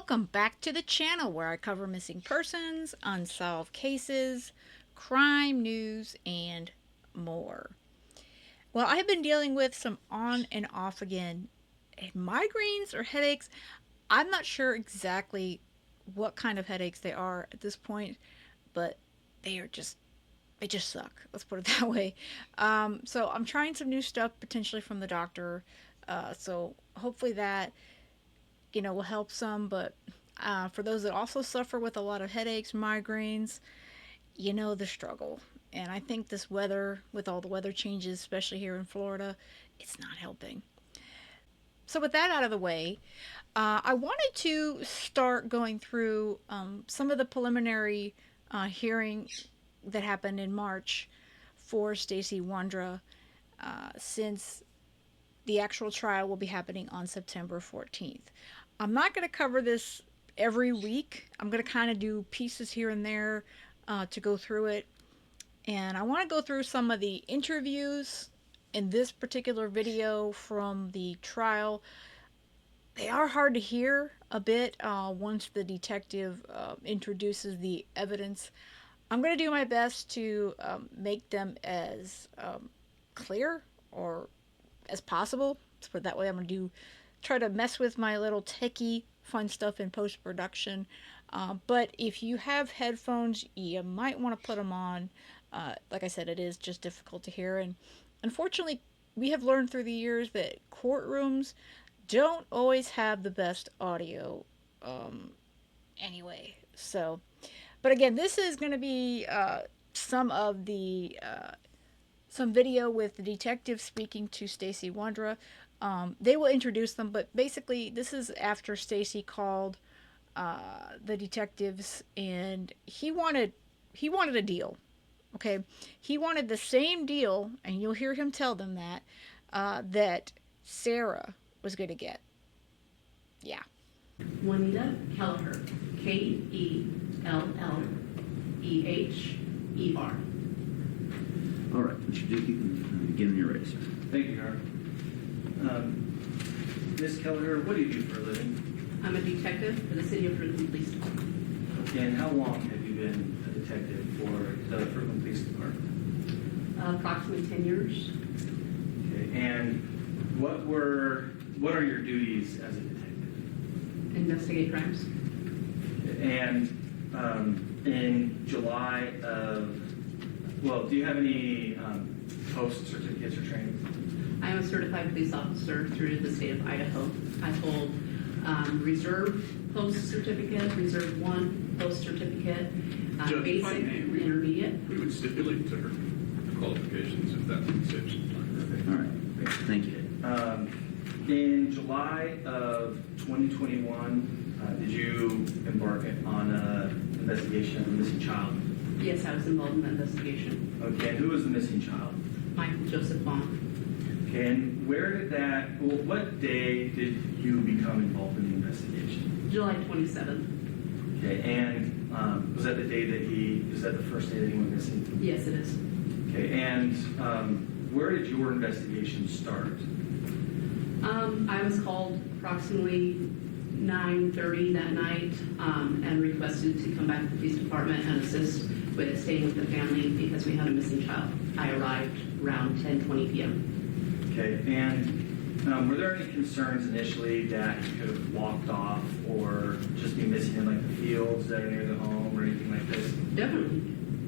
Welcome back to the channel where I cover missing persons, unsolved cases, crime news, and more. Well, I've been dealing with some on and off again migraines or headaches. I'm not sure exactly what kind of headaches they are at this point, but they just suck. Let's put it that way. So I'm trying some new stuff potentially from the doctor. So hopefully that will help some. But for those that also suffer with a lot of headaches, migraines, the struggle. And I think this weather, with all the weather changes, especially here in Florida, it's not helping. So, with that out of the way, I wanted to start going through some of the preliminary hearing that happened in March for Stacey Wondra, since the actual trial will be happening on September 14th. I'm not going to cover this every week. I'm going to kind of do pieces here and there to go through it. And I want to go through some of the interviews in this particular video from the trial. They are hard to hear a bit once the detective introduces the evidence. I'm going to do my best to make them as clear or as possible. Let's put it that way. I'm going to try to mess with my little techie fun stuff in post-production. But if you have headphones, you might want to put them on. Like I said, it is just difficult to hear. And unfortunately, we have learned through the years that courtrooms don't always have the best audio anyway. So, but again, this is going to be some of the some video with the detective speaking to Stacey Wondra. They will introduce them, but basically this is after Stacey called the detectives, and he wanted a deal. Okay, he wanted the same deal, and you'll hear him tell them that that Sarah was going to get. Yeah. Juanita Kelleher, Kellehher. All right, Mr. Duke, you can begin when you're ready, sir. Thank you, Your Honor. Ms. Kelleher, what do you do for a living? I'm a detective for the City of Fruitland Police Department. Okay, and how long have you been a detective for the Fruitland Police Department? Approximately 10 years. Okay, and what are your duties as a detective? Investigate crimes. And in July of, do you have any post certificates or training? I am a certified police officer through the state of Idaho. I hold Reserve Post Certificate, Reserve 1 Post Certificate, Basic and Intermediate. We would stipulate to her qualifications if that would save some time. All right, great. Thank you. In July of 2021, did you embark on an investigation of a missing child? Yes, I was involved in that investigation. Okay, and who was the missing child? Michael Joseph Vaughan. Okay, and what day did you become involved in the investigation? July 27th. Okay, and was that the first day that he went missing? Yes, it is. Okay, and where did your investigation start? I was called approximately 9:30 that night and requested to come back to the police department and assist with staying with the family because we had a missing child. I arrived around 10:20 p.m. Okay, and were there any concerns initially that he could have walked off or just be missing in like the fields that are near the home or anything like this? Definitely.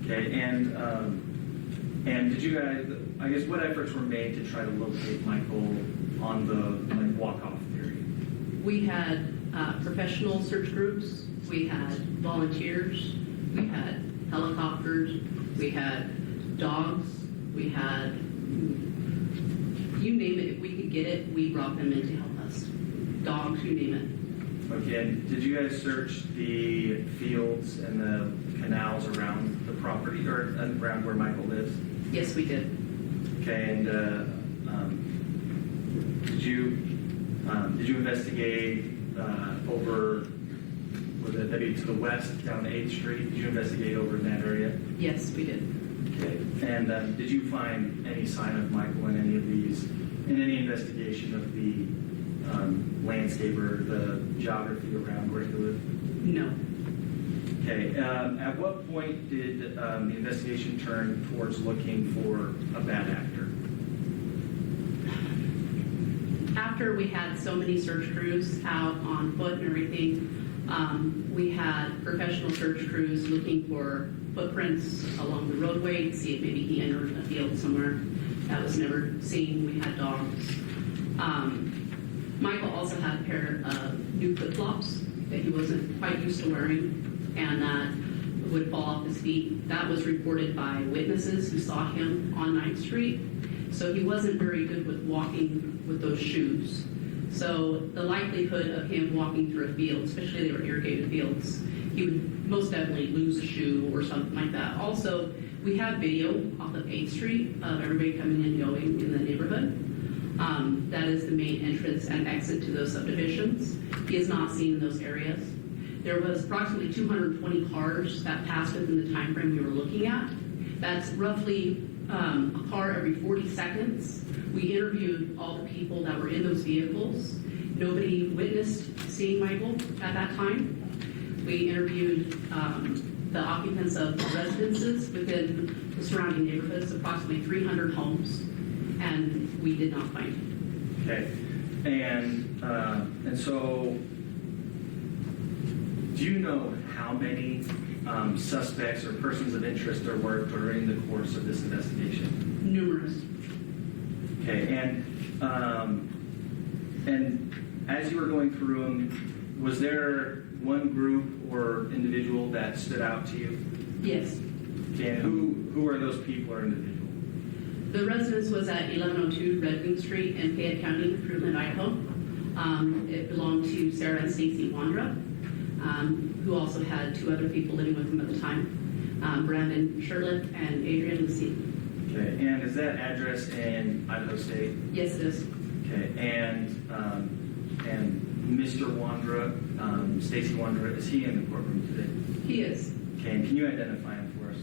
Okay, and did you guys, I guess, what efforts were made to try to locate Michael on the walk-off theory? We had professional search groups. We had volunteers. We had helicopters. We had dogs. We had, you name it. If we could get it, we brought them in to help us. Dogs, you name it. Okay, and did you guys search the fields and the canals around the property or around where Michael lives? Yes, we did. Okay, and did you investigate over, was it maybe to the west down 8th Street? Did you investigate over in that area? Yes, we did. Okay, and did you find any sign of Michael in any investigation of the landscaper, the geography around where he lived? No. Okay, at what point did the investigation turn towards looking for a bad actor? After we had so many search crews out on foot and everything, we had professional search crews looking for footprints along the roadway to see if maybe he entered a field somewhere. That was never seen. We had dogs. Michael also had a pair of new flip-flops that he wasn't quite used to wearing, and that would fall off his feet. That was reported by witnesses who saw him on 9th Street. So he wasn't very good with walking with those shoes. So the likelihood of him walking through a field, especially they were irrigated fields, he would most definitely lose a shoe or something like that. Also, we have video off of 8th Street of everybody coming and going in the neighborhood. That is the main entrance and exit to those subdivisions. He is not seen in those areas. There was approximately 220 cars that passed within the time frame we were looking at. That's roughly a car every 40 seconds. We interviewed all the people that were in those vehicles. Nobody witnessed seeing Michael at that time. We interviewed the occupants of residences within the surrounding neighborhoods, approximately 300 homes, and we did not find him. Okay, and so, do you know how many suspects or persons of interest there were during the course of this investigation? Numerous. Okay, and as you were going through them, was there one group or individual that stood out to you? Yes. Okay, and who are those people or individuals? The residence was at 1102 Red Wing Street in Fayette County, Fruitland, Idaho. It belonged to Sarah and Stacey Wondra, who also had 2 other people living with them at the time, Brandon Shirlett and Adrian Lucy. Okay, and is that address in Idaho State? Yes, it is. Okay, and Mr. Wondra, Stacey Wondra, is he in the courtroom today? He is. Okay, and can you identify him for us?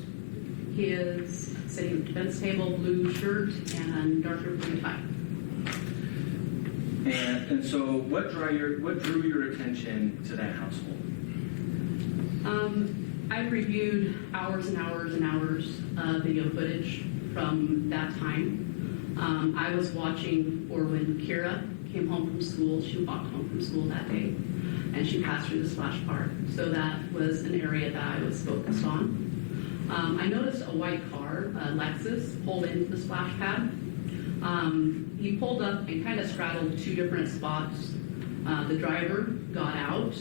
He is sitting at the defense table, blue shirt and darker blue tie. And so, what drew your attention to that household? I've reviewed hours and hours and hours of video footage from that time. I was watching for when Kira came home from school. She walked home from school that day, and she passed through the splash park. So that was an area that I was focused on. I noticed a white car, a Lexus, pulled into the splash pad. He pulled up and kind of straddled 2 different spots. The driver got out.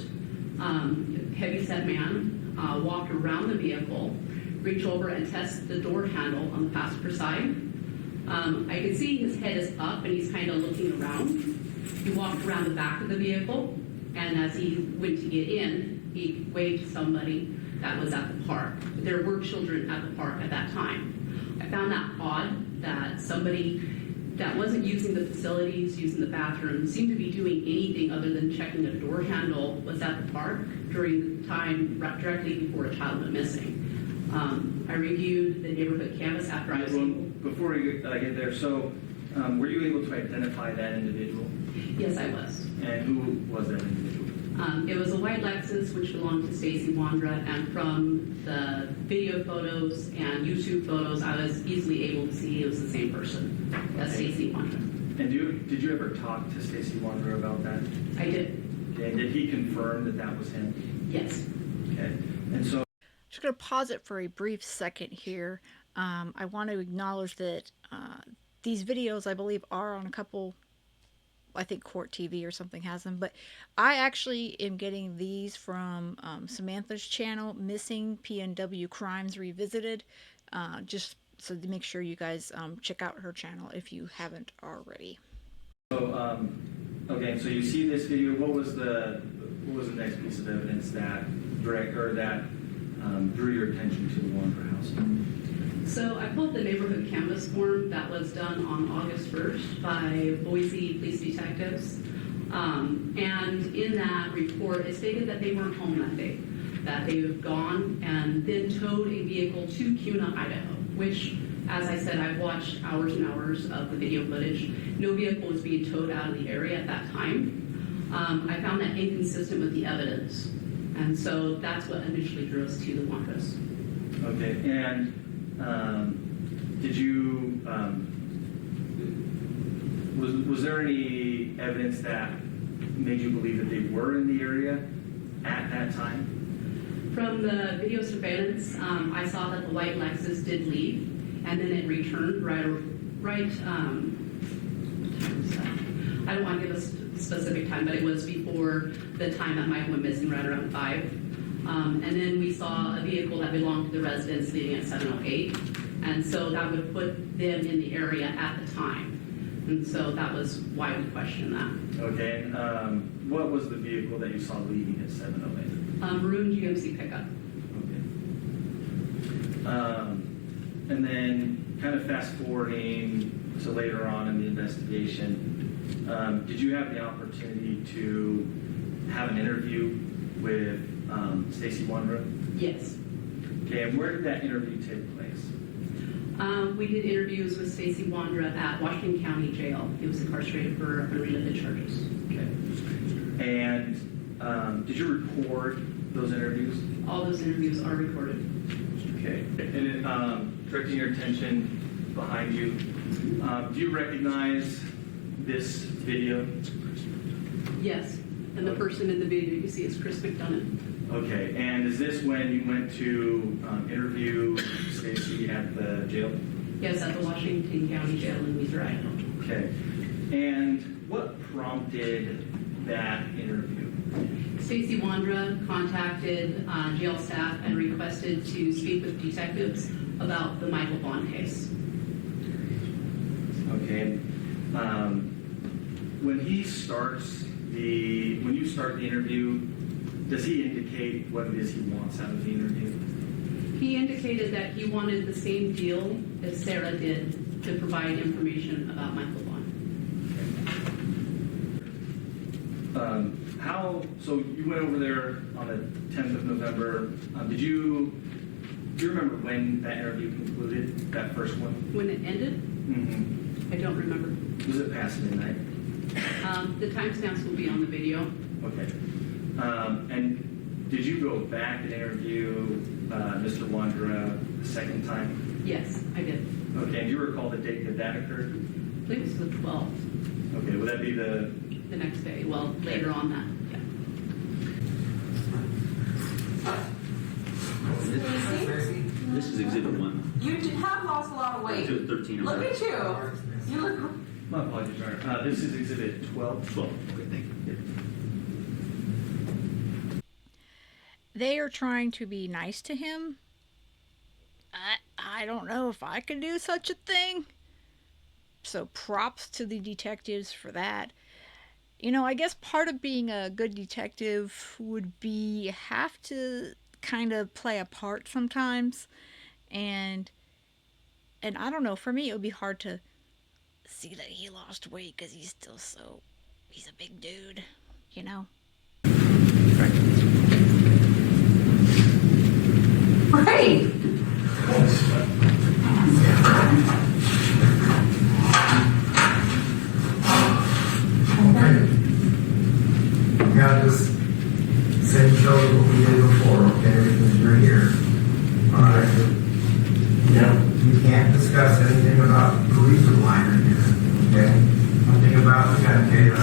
Heavyset man walked around the vehicle, reached over and tested the door handle on the passenger side. I could see his head is up and he's kind of looking around. He walked around the back of the vehicle, and as he went to get in, he waved to somebody that was at the park. There were children at the park at that time. I found that odd that somebody that wasn't using the facilities, using the bathroom, seemed to be doing anything other than checking a door handle was at the park during the time directly before a child went missing. I reviewed the neighborhood canvas after I was able. Before you get there, so were you able to identify that individual? Yes, I was. And who was that individual? It was a white Lexus, which belonged to Stacey Wondra, and from the video photos and YouTube photos, I was easily able to see it was the same person. That's Stacey Wondra. And did you ever talk to Stacey Wondra about that? I did. Okay, and did he confirm that that was him? Yes. Okay, and so. Just going to pause it for a brief second here. I want to acknowledge that these videos, I believe, are on a couple, I think Court TV or something has them, but I actually am getting these from Samantha's channel, Missing PNW Crimes Revisited, just so to make sure you guys check out her channel if you haven't already. So, okay, so you see this video. What was the next piece of evidence that drew your attention to the Wondra house? So I pulled the neighborhood canvas form that was done on August 1st by Boise police detectives. And in that report, it stated that they weren't home that day, that they had gone and then towed a vehicle to Kuna, Idaho, which, as I said, I've watched hours and hours of the video footage. No vehicle was being towed out of the area at that time. I found that inconsistent with the evidence, and so that's what initially drew us to the Wondras. Okay, and did you, was there any evidence that made you believe that they were in the area at that time? From the video surveillance, I saw that the white Lexus did leave, and then it returned right. What time was that? I don't want to give a specific time, but it was before the time that Michael went missing, right around 5. And then we saw a vehicle that belonged to the residence leaving at 7:08, and so that would put them in the area at the time. And so that was why we questioned that. Okay, and what was the vehicle that you saw leaving at 7:08? Maroon GMC pickup. Okay. And then kind of fast forwarding to later on in the investigation, did you have the opportunity to have an interview with Stacey Wondra? Yes. Okay, and where did that interview take place? We did interviews with Stacey Wondra at Washington County Jail. He was incarcerated for unrelated charges. Okay. And did you record those interviews? All those interviews are recorded. Okay. And directing your attention behind you, do you recognize this video? Yes. And the person in the video you see is Chris McDonough. Okay. And is this when you went to interview Stacey at the jail? Yes, at the Washington County Jail in Weezer, Idaho. Okay. And what prompted that interview? Stacey Wondra contacted jail staff and requested to speak with detectives about the Michael Vaughn case. Okay. When you start the interview, does he indicate what it is he wants out of the interview? He indicated that he wanted the same deal as Sarah did to provide information about Michael Vaughn. So you went over there on the 10th of November. Do you remember when that interview concluded, that first one? When it ended, Mm-hmm. I don't remember. Was it past midnight? The timestamps will be on the video. Okay. And did you go back and interview Mr. Wondra the second time? Yes, I did. Okay, and do you recall the date that that occurred? I believe it was the 12th, Okay, would that be the... the next day. Well, later on that. Yeah. Stacey, This is exhibit 1. you have lost a lot of weight. Exhibit 13. Look at you. You look. My apologies, Your Honor. This is exhibit 12. 12. Okay, thank you. They are trying to be nice to him. I don't know if I could do such a thing. So props to the detectives for that. You know, I guess part of being a good detective would be have to kind of play a part sometimes. And I don't know, for me it would be hard to see that he lost weight because he's a big dude, you know? Right. Yeah, just same show as what we did before, okay, because you're here. All right. Yeah, you can't discuss anything without police or line in here, okay? Nothing about the gun case.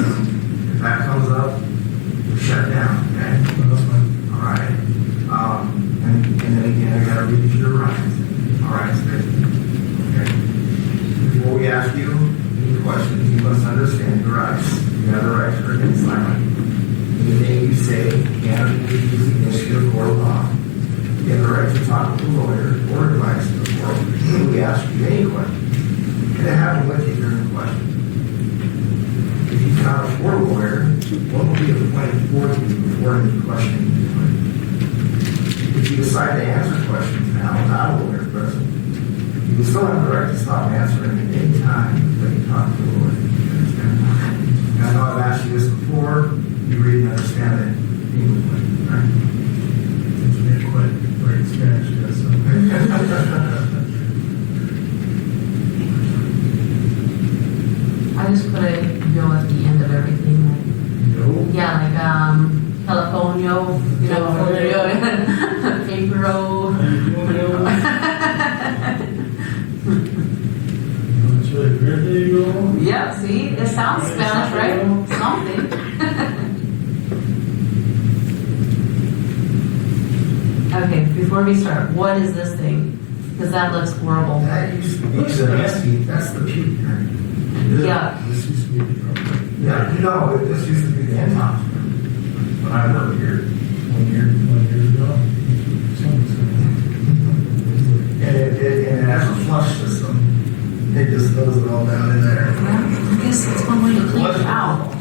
If that comes up, you shut down, okay? All right. And then again, I gotta read you your rights. All right, Steve? Okay. Before we ask you any questions, you must understand your rights. You have the right to remain silent. Anything you say can be used against you in court of law. You have the right to talk to a lawyer or advice to the court. When we ask you any questions, you can have them with you during the question. If you cannot afford a lawyer, one will be appointed for you before any questioning is put. If you decide to answer questions now without a lawyer present, you will still have the right to stop answering at any time when you talk to a lawyer. You understand? I know I've asked you this before. You read and understand it. English, right? It's been quite experience, yes. before we start, what is this thing? Because that looks horrible. That used to be that's the puke area. Yeah. This used to be the property. Yeah, you know, this used to be the in-house. When I worked here. 1 year ago. Someone's gonna- And it has a flush system. It just throws it all down in there. Yeah, I guess that's one way to clean it out.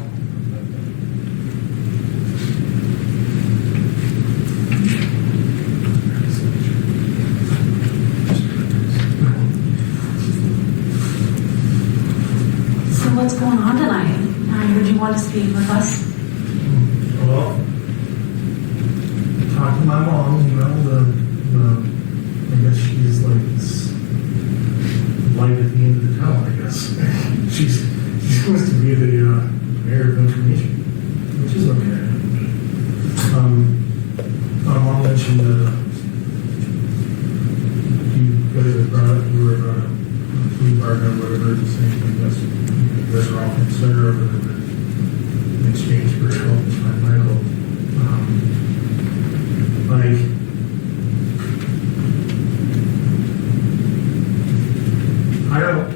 So what's going on tonight? I heard you want to speak with us. Well, talk to my mom, you know, I guess she's like this light at the end of the tunnel, I guess. She seems to be the mayor of information, which is okay. My mom mentioned you guys had brought up, you were brought up, food partner, whatever, the same thing, that's, you guys are all concerned over the in exchange for help by Michael. Like, I don't,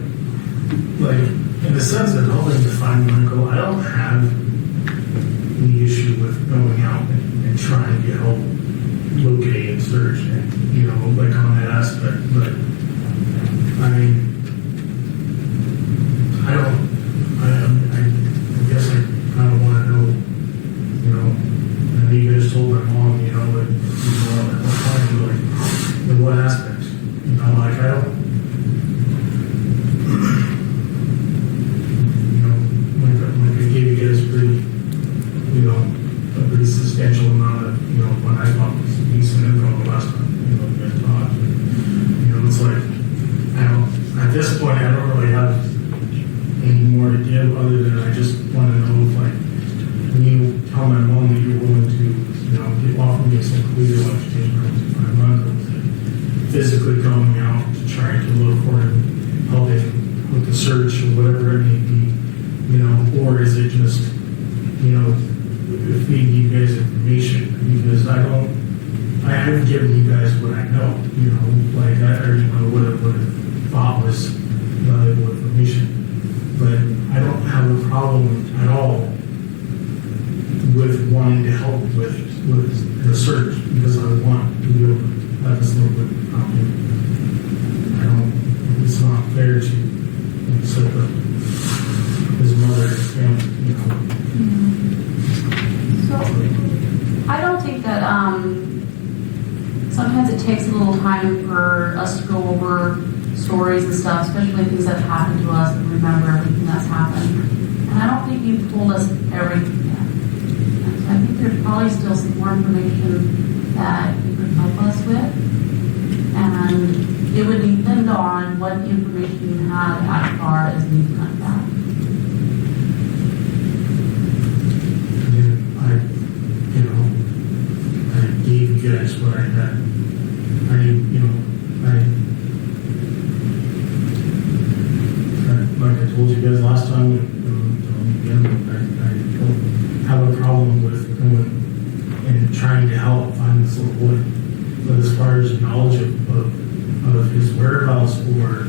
like, in the sense of helping to find Michael, I don't have any issue with going out and trying to get help locate and search and, you know, like on that aspect, but I mean, I guess I kind of want to know, you know, I know you guys told my mom, you know, like, you know, at what point, like, in what aspect, you know, like, I don't, you know, like I gave you guys pretty, you know, a pretty substantial amount of, you know, what I thought was decent info the last time, you know, you guys talked. You know, it's like, I don't, at this point, I don't really have any more to give other than I just want to know if, like, when you tell my mom that you're willing to, you know, offer me some clear exchange for my uncle, physically going out to try to look for him, helping with the search or whatever it may be, you know, or is it just, you know, feeding you guys information? Because I haven't given you guys what I know, you know, like, or, you know, what I thought was valuable information. But I don't have a problem at all with wanting to help with the search because I want to be able to have this little bit of confidence. I don't, it's not fair to set up his mother and family, you know. So, I don't think that, sometimes it takes a little time for us to go over stories and stuff, especially things that have happened to us and remember everything that's happened. And I don't think you've told us everything yet. And so I think there's probably still some more information that you could help us with. And it would depend on what information you have as far as these kind of that. I, you know, I gave you guys what I had. Like I told you guys last time, again, I don't have a problem with going and trying to help find this little boy. But as far as knowledge of his whereabouts or,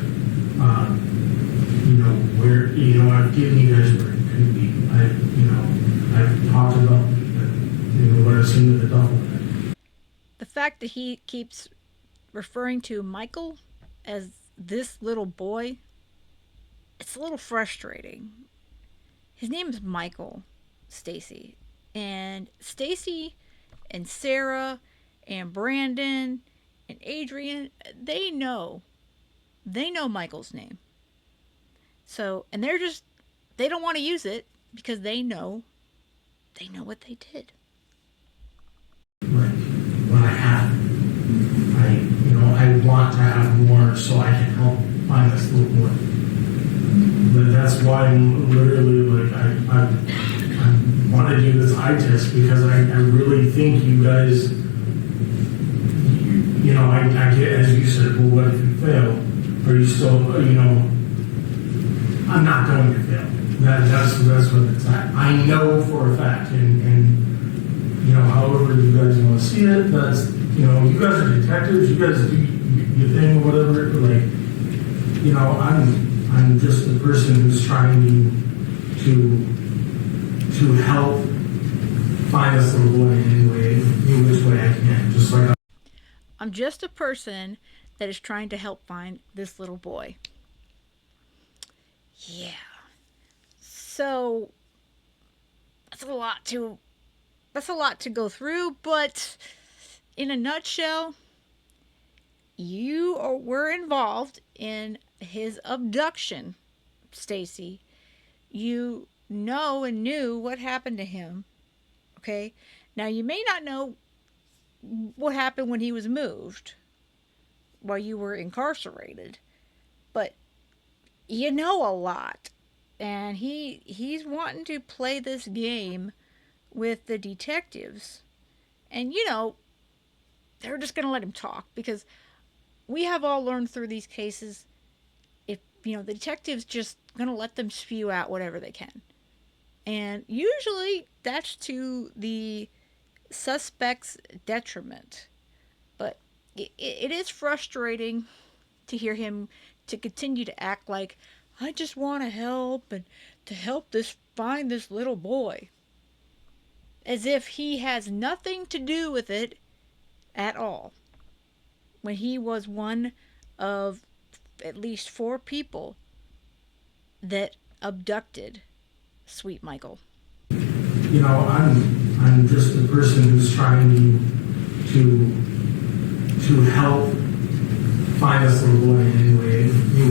you know, where, you know, I've given you guys where he could be. I've talked about, you know, what I've seen with the duffel bag. The fact that he keeps referring to Michael as this little boy, it's a little frustrating. His name is Michael, Stacey. And Stacey and Sarah and Brandon and Adrian, they know Michael's name. So, and they don't want to use it because they know what they did. Like, what I have, I want to have more so I can help find this little boy. But that's why I'm literally like, I want to do this eye test because I really think you guys, you know, I get, as you said, well, what if you fail? Are you still, you know, I'm not going to fail. That's what it's at. I know for a fact, and you know, however you guys want to see it, that's, you know, you guys are detectives, you guys do your thing or whatever, like, you know, I'm just the person who's trying to help find this little boy in which way I can, just like I'm just a person that is trying to help find this little boy. Yeah. So that's a lot to go through, but in a nutshell, were involved in his abduction, Stacey. You know and knew what happened to him. Okay? Now you may not know what happened when he was moved while you were incarcerated, but you know a lot. And he's wanting to play this game with the detectives. And you know, they're just going to let him talk because we have all learned through these cases, if you know, the detectives just going to let them spew out whatever they can. And usually that's to the suspect's detriment. But it is frustrating to hear him to continue to act like, I just want to help and to help find this little boy. As if he has nothing to do with it at all. When he was one of at least 4 people that abducted sweet Michael. you know, I'm just the person who's trying to help find this little boy in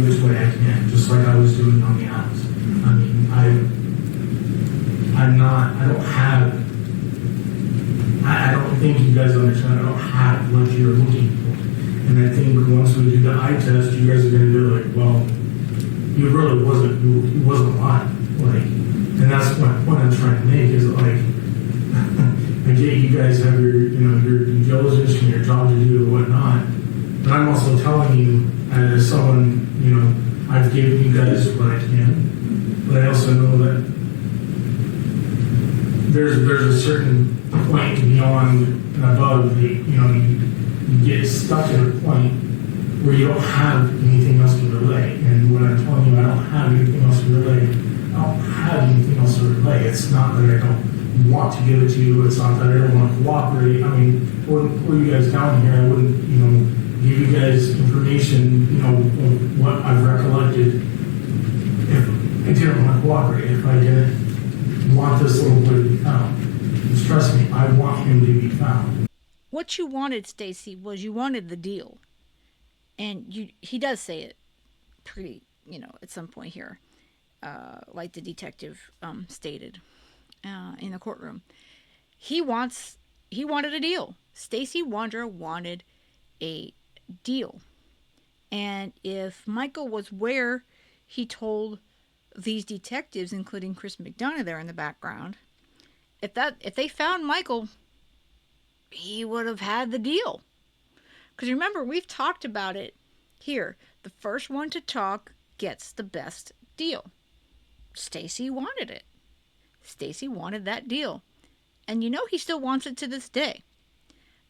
which way I can, just like I was doing on the outs. I mean, I don't think you guys understand. I don't have what you're looking for. And I think once we do the eye test, you guys are going to be like, well, you really wasn't lying. Like, and that's what I'm trying to make is like, I get you guys have your due diligence and your job to do and whatnot, but I'm also telling you as someone, I've given you guys what I can, but I also know that there's a certain point beyond and above that, you get stuck at a point where you don't have anything else to relay. And when I'm telling you I don't have anything else to relay, I don't have anything else to relay. It's not that I don't want to give it to you. It's not that I don't want to cooperate. I mean, for you guys down here, I wouldn't, give you guys information, of what I've recollected if I didn't want to cooperate, if I didn't want this little boy to be found. Just trust me, I want him to be found. What you wanted, Stacey, was you wanted the deal. And he does say it pretty, at some point here, like the detective stated in the courtroom. He wanted a deal. Stacey Wondra wanted a deal. And if Michael was where he told these detectives, including Chris McDonough there in the background, if they found Michael, he would have had the deal. Because remember, we've talked about it here. The first one to talk gets the best deal. Stacey wanted it. Stacey wanted that deal. And he still wants it to this day.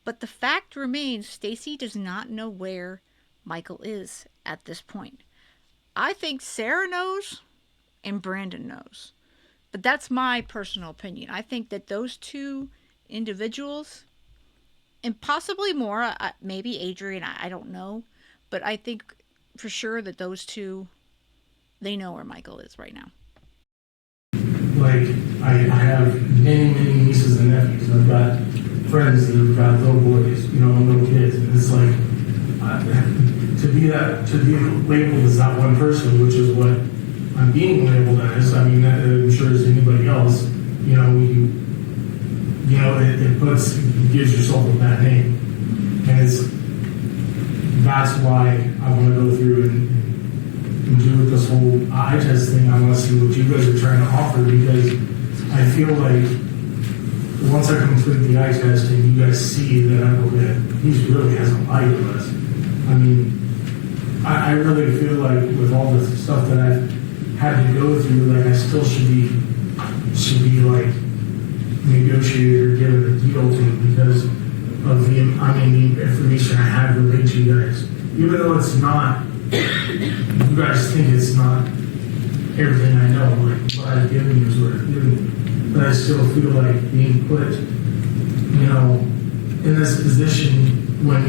But the fact remains, Stacey does not know where Michael is at this point. I think Sarah knows and Brandon knows. But that's my personal opinion. I think that those two individuals, and possibly more, maybe Adrian, I don't know, but I think for sure that those two, they know where Michael is right now. Like, I have many, many nieces and nephews. I've got friends that have got little boys, little kids, and it's like, to be labeled as that one person, which is what I'm being labeled as. I mean, I'm sure as anybody else, it gives yourself a bad name, and that's why I want to go through and do this whole eye test thing. I want to see what you guys are trying to offer, because I feel like once I complete the eye test and you guys see that he really hasn't lied to us. I mean, I really feel like with all the stuff that I've had to go through, like I still should be like negotiated or given a deal to, because the information I have related to you guys. Even though it's not, you guys think it's not everything I know, like what I've given you is what I've given you. But I still feel like being put, in this position when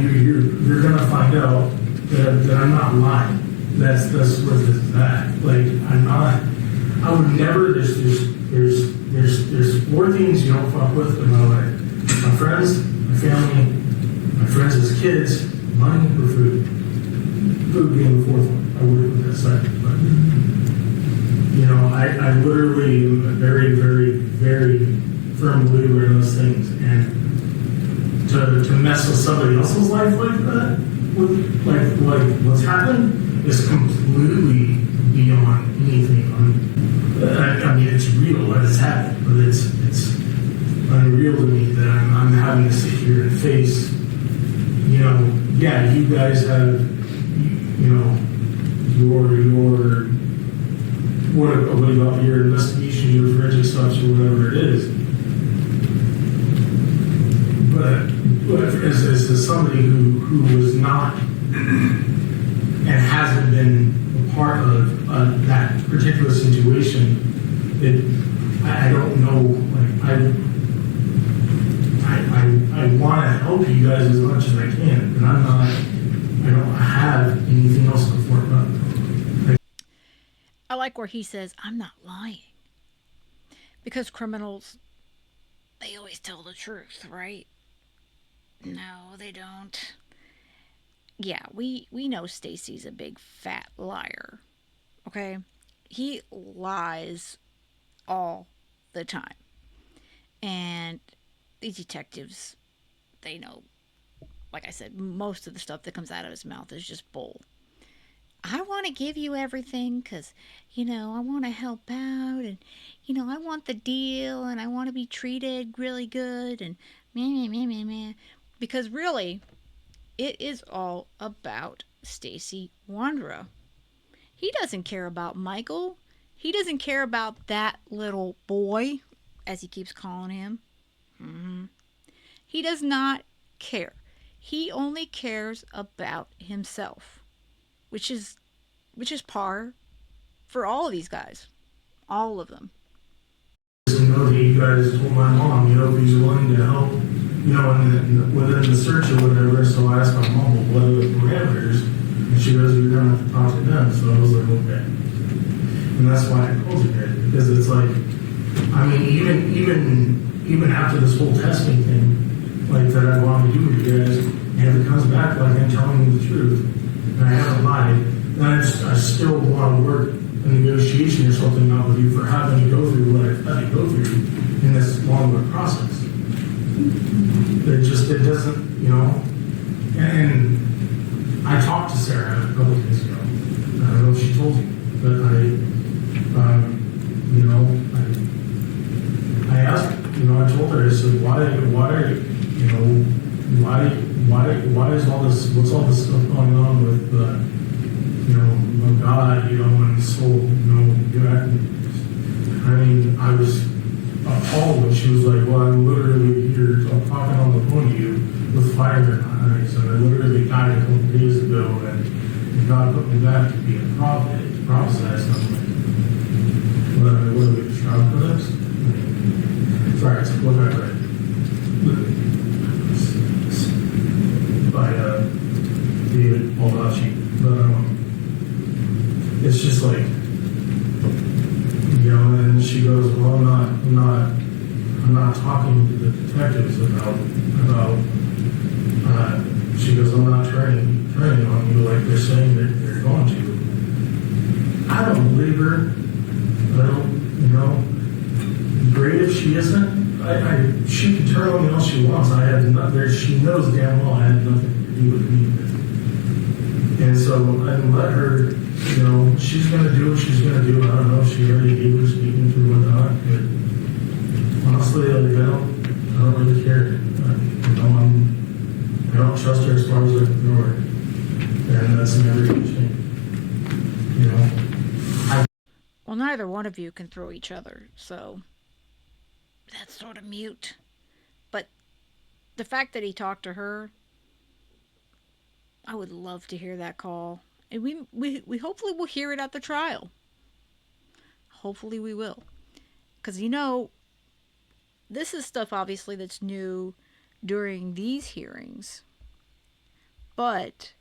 you're gonna find out that I'm not lying. That's where this is at. Like I would never. There's four things you don't fuck with in my life: my friends, my family, my friends' kids, money, or food. Food being the fourth one. I would put that second, but I literally am a very, very, very firm believer in those things, and to mess with somebody else's life like that, with like what's happened, is completely beyond anything. I mean, it's real that it's happened, but it's unreal to me that I'm having to sit here and face. Yeah, you guys have, what about your investigation, your forensic stuff, or whatever it is. But as somebody who was not and hasn't been a part of that particular situation, I don't know. Like I want to help you guys as much as I can, but I don't have anything else to fork up. I like where he says, I'm not lying. Because criminals, they always tell the truth, right? No, they don't. Yeah, we know Stacey's a big fat liar. Okay? He lies all the time. And these detectives, they know, like I said, most of the stuff that comes out of his mouth is just bull. I want to give you everything because, I want to help out and, I want the deal and I want to be treated really good and meh. Because really, it is all about Stacey Wondra. He doesn't care about Michael. He doesn't care about that little boy, as he keeps calling him. He does not care. He only cares about himself. Which is par for all of these guys. All of them. That you guys told my mom, if he's willing to help, within the search or whatever, so I asked my mom, what are the parameters? And she goes, you're going to have to talk to them. So I was like, okay. And that's why I called you guys, because it's like, even after this whole testing thing, like that I wanted to do with you guys, and if it comes back like I'm telling you the truth, and I haven't lied, then I still want to work a negotiation or something out with you for having to go through what I've had to go through in this longer process. It doesn't, and I talked to Sarah a couple of days ago. I don't know if she told you, but I asked, I told her, I said, why is all this, what's all this stuff going on with, oh God, and this whole, I was appalled when she was like, well, I'm literally here talking on the phone to you with fire in my eyes, and I literally died a couple of days ago, and God put me back to be a prophet, to prophesy something. What are we, shroud for this? Sorry, it's what I read. By David Baldacci. But it's just like, and she goes, well, I'm not talking to the detectives about she goes, I'm not turning on you like they're saying that they're going to. I don't believe her. I don't, great if she isn't. She can turn on me all she wants. She knows damn well I had nothing to do with me. And so I let her, she's going to do what she's going to do. I don't know if she already gave her speaking to or not, but honestly, I don't really care. I don't trust her as far as I can throw her. And that's never going to change. Well, neither one of you can throw each other, so that's sort of mute. But the fact that he talked to her, I would love to hear that call. And we hopefully will hear it at the trial. Hopefully we will. Because, this is stuff obviously that's new during these hearings. But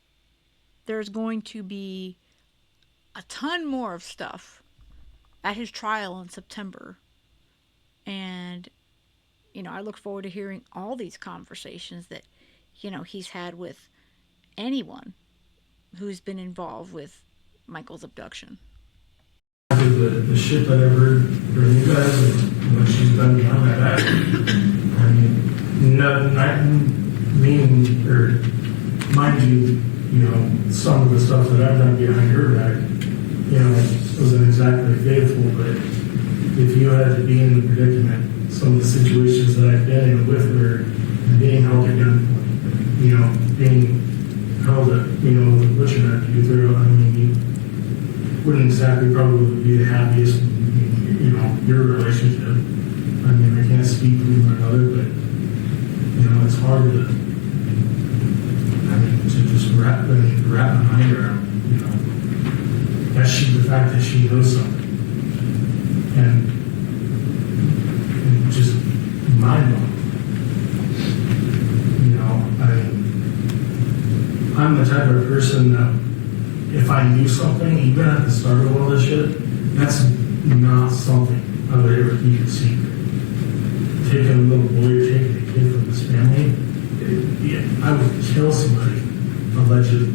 there's going to be a ton more of stuff at his trial in September. And, I look forward to hearing all these conversations that, he's had with anyone who's been involved with Michael's abduction. The shit that I've heard from you guys and what she's done behind my back, I mean, not meaning, or mind you, some of the stuff that I've done behind her back, wasn't exactly faithful, but if you had to be in the predicament, some of the situations that I've been in with her, and being held at gunpoint, being held at, the butcher knife to through, I mean, you wouldn't exactly probably be the happiest in, your relationship. I mean, I can't speak for one another, but, it's hard to, to just wrap my mind around, the fact that she knows something. And just mind-blowing. I'm the type of person that if I knew something, even at the start of all this shit, that's not something I would ever keep a secret. Taking a little boy or taking a kid from this family, I would kill somebody allegedly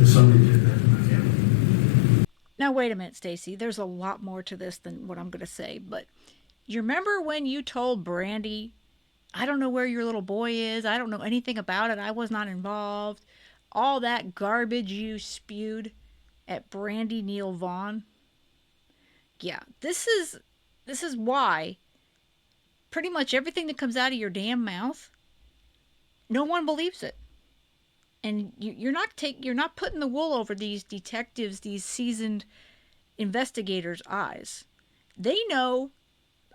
if somebody did that to my family. Now, wait a minute, Stacey. There's a lot more to this than what I'm going to say, but you remember when you told Brandy, I don't know where your little boy is, I don't know anything about it, I was not involved, all that garbage you spewed at Brandy Neal Vaughan? Yeah, this is why pretty much everything that comes out of your damn mouth, no one believes it. And you're not putting the wool over these detectives, these seasoned investigators' eyes. They know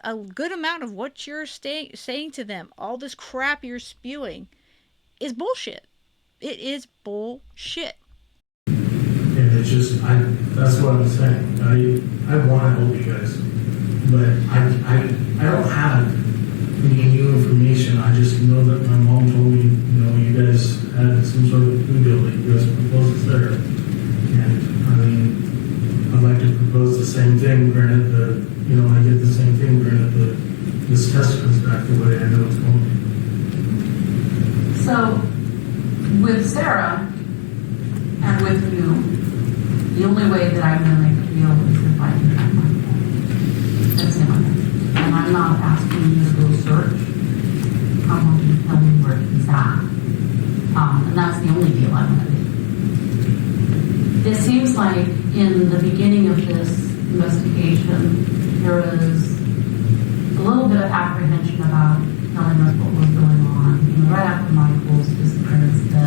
a good amount of what you're saying to them. All this crap you're spewing is bullshit. It is bullshit. And it's just, that's what I'm saying. I want to help you guys, but I don't have any new information. I just know that my mom told me, you guys had some sort of plea deal that you guys proposed to Sarah. And I'd like to propose the same thing, granted I get the same thing, granted this test comes back the way I know it's going to. So, with Sarah and with you, the only way that I'm going to make a deal is if I can track my phone. That's the only thing. And I'm not asking you to go search. I want you to tell me where he's at. And that's the only deal I'm going to do. It seems like in the beginning of this investigation, there was a little bit of apprehension about telling us what was going on. Right after Michael's disappearance, the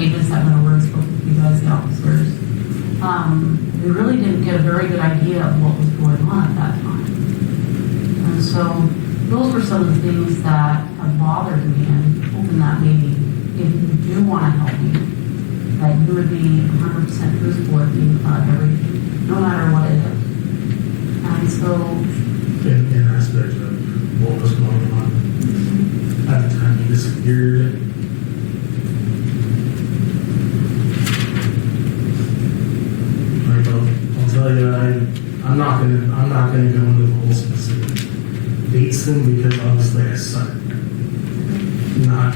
agents that went over and spoke with you guys, the officers, we really didn't get a very good idea of what was going on at that time. And so those were some of the things that have bothered me, and hoping that maybe if you do want to help me, that you would be 100% truthful with me about everything, no matter what it is. And so In aspect of what was going on at the time he disappeared. I'll tell you, I'm not gonna go into the whole specific dates thing because obviously I suck. Not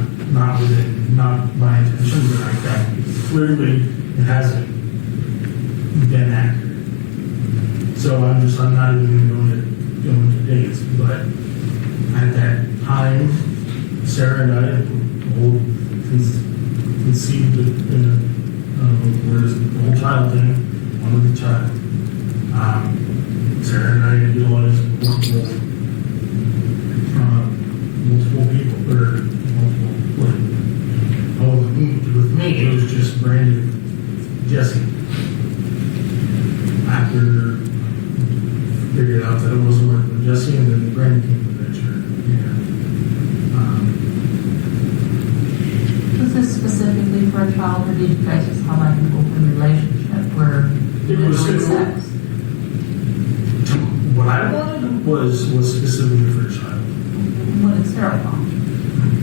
my intention, but like that. Clearly, it hasn't been accurate. So I'm not even going to go into dates, but at that time, Sarah and I conceived the whole child thing, wanted the child. Sarah and I utilized multiple people, or with me, it was just Brandon, Jesse. After figured out that it wasn't working with Jesse, and then Brandon came to the picture. child, or did you guys just have like an open relationship where you didn't was have it- sex? What I wanted was specifically for a child. What did Sarah want?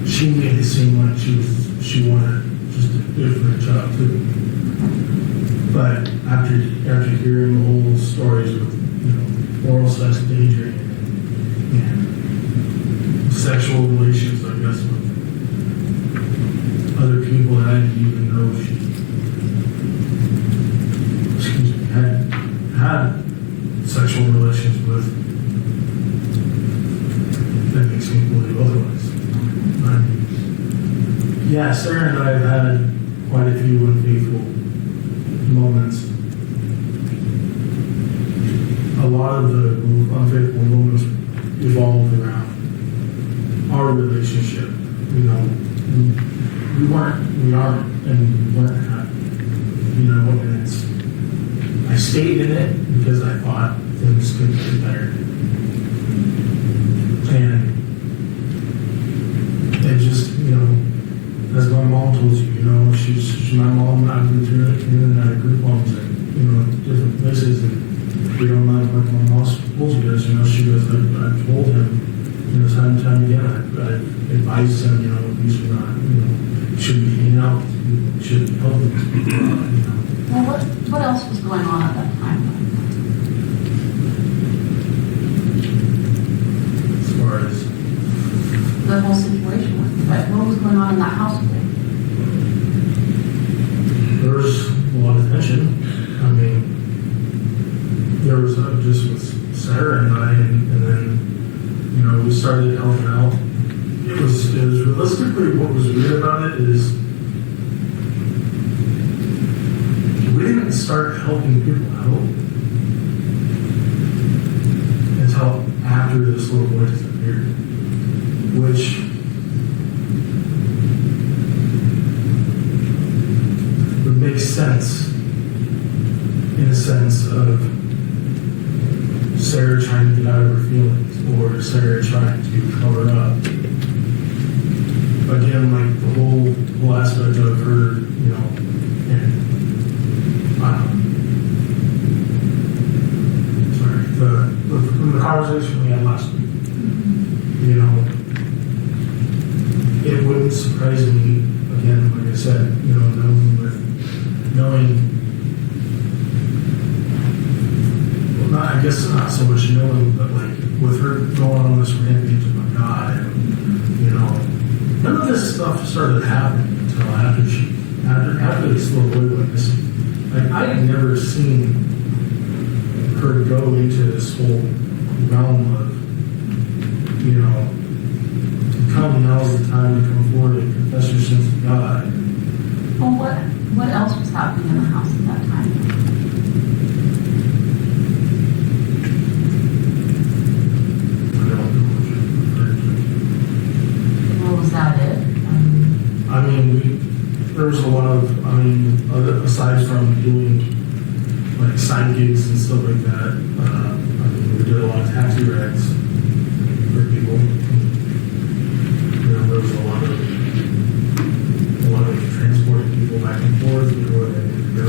She made it seem like she wanted just a different child too. But after hearing the whole stories of, you know, oral sex, daydreaming, and sexual relations, I guess, with other people that I didn't even know had sexual relations with, that makes me believe otherwise. Yeah, Sarah and I have had quite a few unfaithful moments. A lot of the unfaithful moments evolved around our relationship. You know, we aren't, and we weren't happy. You know, and I stayed in it because I thought things could get better. And it just, you know, as my mom told you, you know, she's my mom, I've been through it, in and out of group homes and, you know, different places, and we don't mind what my mom told you guys, you know, she goes, I've told him, you know, time and time again, I've advised him, you know, these are not, you know, shouldn't be hanging out with people, shouldn't be helping these people out, you know. Well, what else was going on at that time? As far as, The whole situation with you, but what was going on in that house with you? there was a lot of tension. I mean, there was just with Sarah and I, and then, you know, we started helping out. It was realistically, what was weird about it is we didn't start helping people out until after this little boy disappeared, which would make sense in a sense of Sarah trying to get out of her feelings or Sarah trying to cover up. Again, like the whole aspect of her, you know, and from the conversation we had last week, you know, it wouldn't surprise me, again, like I said, you know, knowing, well, I guess not so much knowing, but like with her going on this rampage of my God, and, you know, none of this stuff started happening until after this little boy went missing. Like, I had never seen her go into this whole realm of, you know, come, now's the time to come forward and confess your sins to God. Well, what else was happening in the house at that time? I don't know. Well, was that it? I mean, there was a lot of, aside from doing like side gigs and stuff like that, we did a lot of taxi rides for people. You know, there was a lot of transporting people back and forth, you know, where they need to go.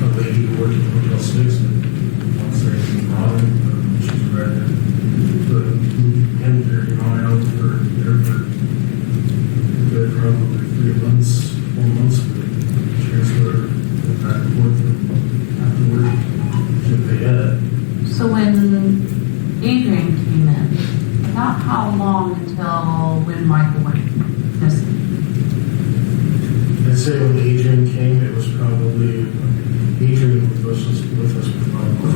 A lady who worked in Hotel 6, and once they brought in, she's read the editor, you know, I know for there for good probably 3 months, 4 months, transfer back and forth afterward to Fayette. So when Adrian came in, about how long until when Michael went missing? I'd say when Adrian came, it was probably, Adrian was with us for probably,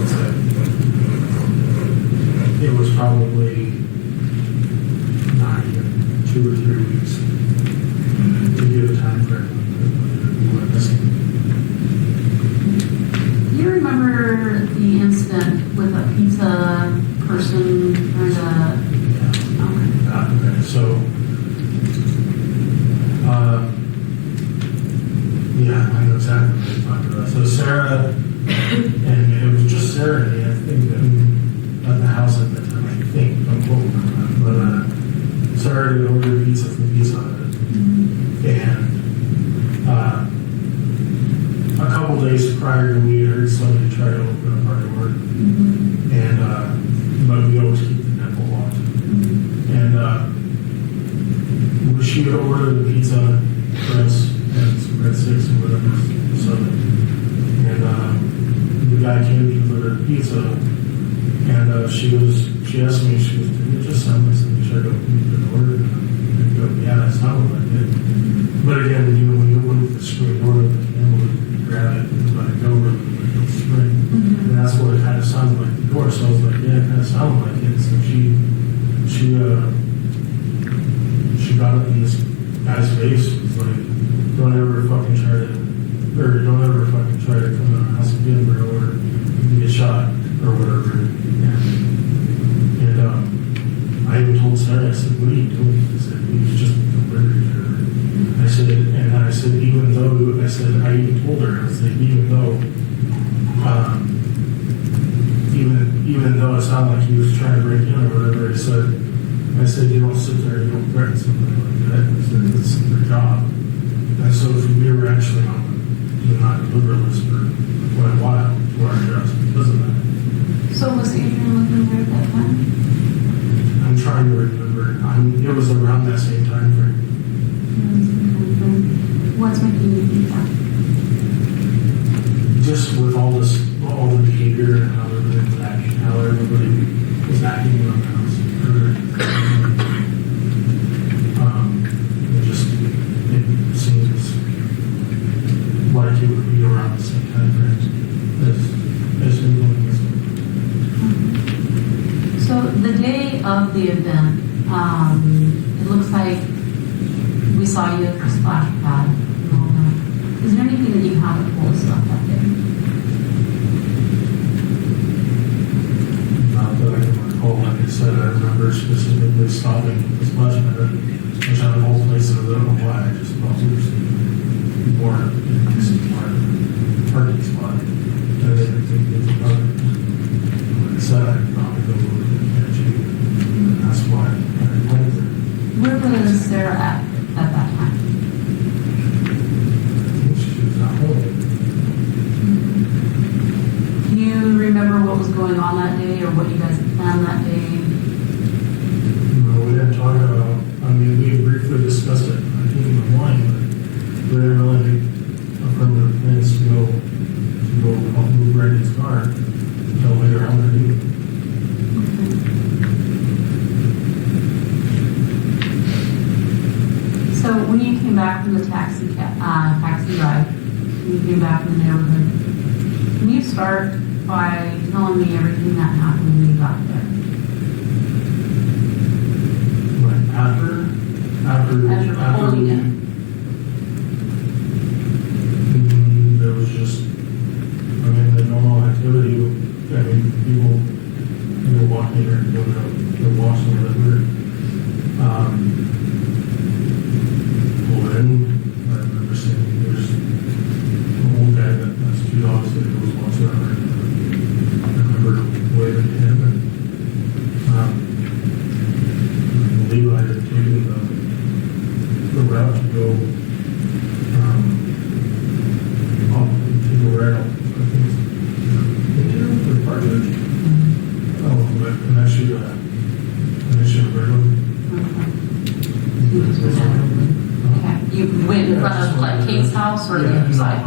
I'd say, it was probably not even 2 or 3 weeks to give time for everyone who went missing. Do you remember the incident with a pizza person or the? Okay, so, yeah, I know exactly what you're talking about. So Sarah, and it was just Sarah and me, I think, at the house at that time, I think, don't quote me on that, but Sarah had ordered pizza from Pizza Hut. And a couple days prior, we heard somebody try to open up our door, and but we always keep the deadbolt locked. And she would order the pizza, breads, and some breadsticks and whatever. So, and the guy came to deliver the pizza, and she asked me, she goes, "Did it just sound like somebody tried to open the door?" And I go, "Yeah, it sounded like it." But again, you know, when you open the screen door, the camera would grab it and let it go really quick with the spring. And that's what it kind of sounded like the door. So I was like, "Yeah, it kind of sounded like it." So she got up in this guy's face. It was like, don't ever fucking try to come to our house again, bro, or you get shot or whatever. And I even told Sarah, I said, "What are you doing?" I said, "You just delivered her." I said, even though, I even told her, I said, even though it sounded like he was trying to break in or whatever, I said, you don't sit there, you don't threaten somebody like that. I said, it's their job. And so if we were actually on the not deliver list for quite a while to our address because of that. So was Adrian living there at that time? I'm trying to remember. It was around that same time frame. What's making you think that? Just with all the behavior and how everything was acting, how everybody was acting around the house. It seems like it would be around the same time frame as anyone was. So the day of the event, it looks like we saw you at the splash pad and all that. Is there anything that you haven't told us about that day? Not that I can recall. Like I said, I remember specifically stopping at the splash pad, which out of all places, I don't know why, I just thought we were more in a decent parking spot. And I didn't think it was about it. Like I said, I'd probably go over to catch you. And that's why I went there. Where was Sarah at that time? I think she was at home. Do you remember what was going on that day or what you guys had planned that day? No, we didn't talk about, we briefly discussed it, I think in the morning, but we didn't really make affirmative plans to go help move Randy's car until later on in the evening. So when you came back from the taxi ride, when you came back from the neighborhood, can you start by telling me everything that happened when you got there? Like after As you're pulling in. There was just, the normal activity, people walking here, going out, watching the river. Pull in, I remember seeing there's an old guy that has two dogs that goes walks around. I remember waving to him, and Levi had taken the route to go to go right out. I think it's into the park. Oh, but and I should have read them. Okay. You went in front of like Kate's house or the other side?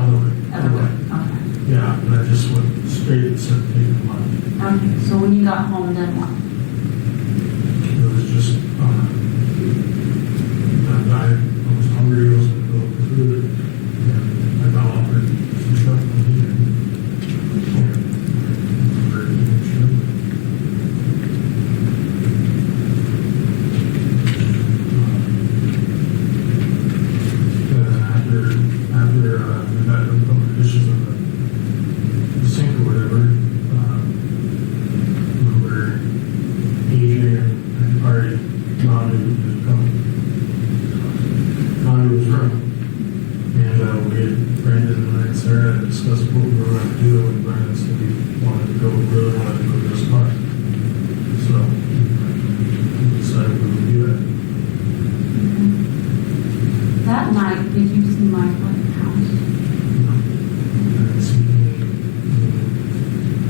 Other way. Okay. Yeah, and I just went straight and said, take them out. Okay. So when you got home, then what? It was just, I was hungry, I was going to go for food, and I got offered some stuff from here. After we got done putting the dishes in the sink or whatever, remember Adrian had already gone to his room, and we had Brandon and I and Sarah had discussed what we were going to do, and Brandon said he really wanted to go to this park. So we decided we would do that. Did you see Michael at the house? I didn't see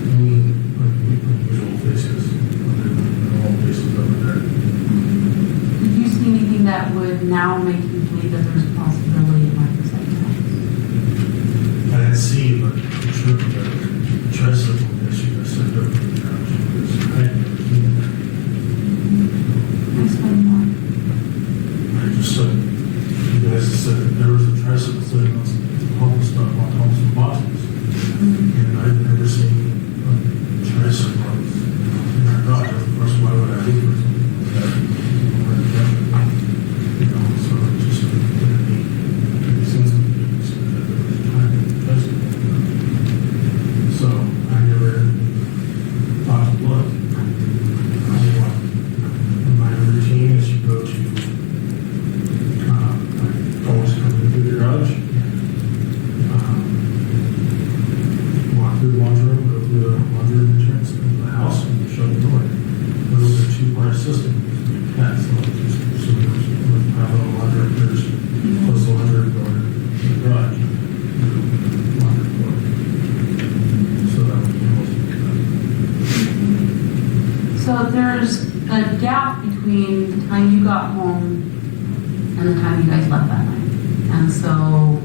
any unusual faces, other than the normal faces over there. Did you see anything that would now make you believe that there's a possibility it might be something else? I didn't see, but I'm sure the tricycle that she got sent over to the house, because I had never seen it. Explain more. I just said, you guys said that there was a tricycle sitting on some awful stuff on top of some boxes. And I've never seen a tricycle in our garage. Of course, why would I leave or something like that? You know, so it just didn't make any sense to me. So that there was a tricycle. So I never thought to look. In my routine is you go to I always come into the garage, walk through the laundry room, go through the laundry room entrance, into the house, and shut the door. Those are two-part system. Yeah, so there's my little laundry room, there's close the laundry room door to the garage, laundry door. So that would be most of So there's a gap between the time you got home and the time you guys left that night. And so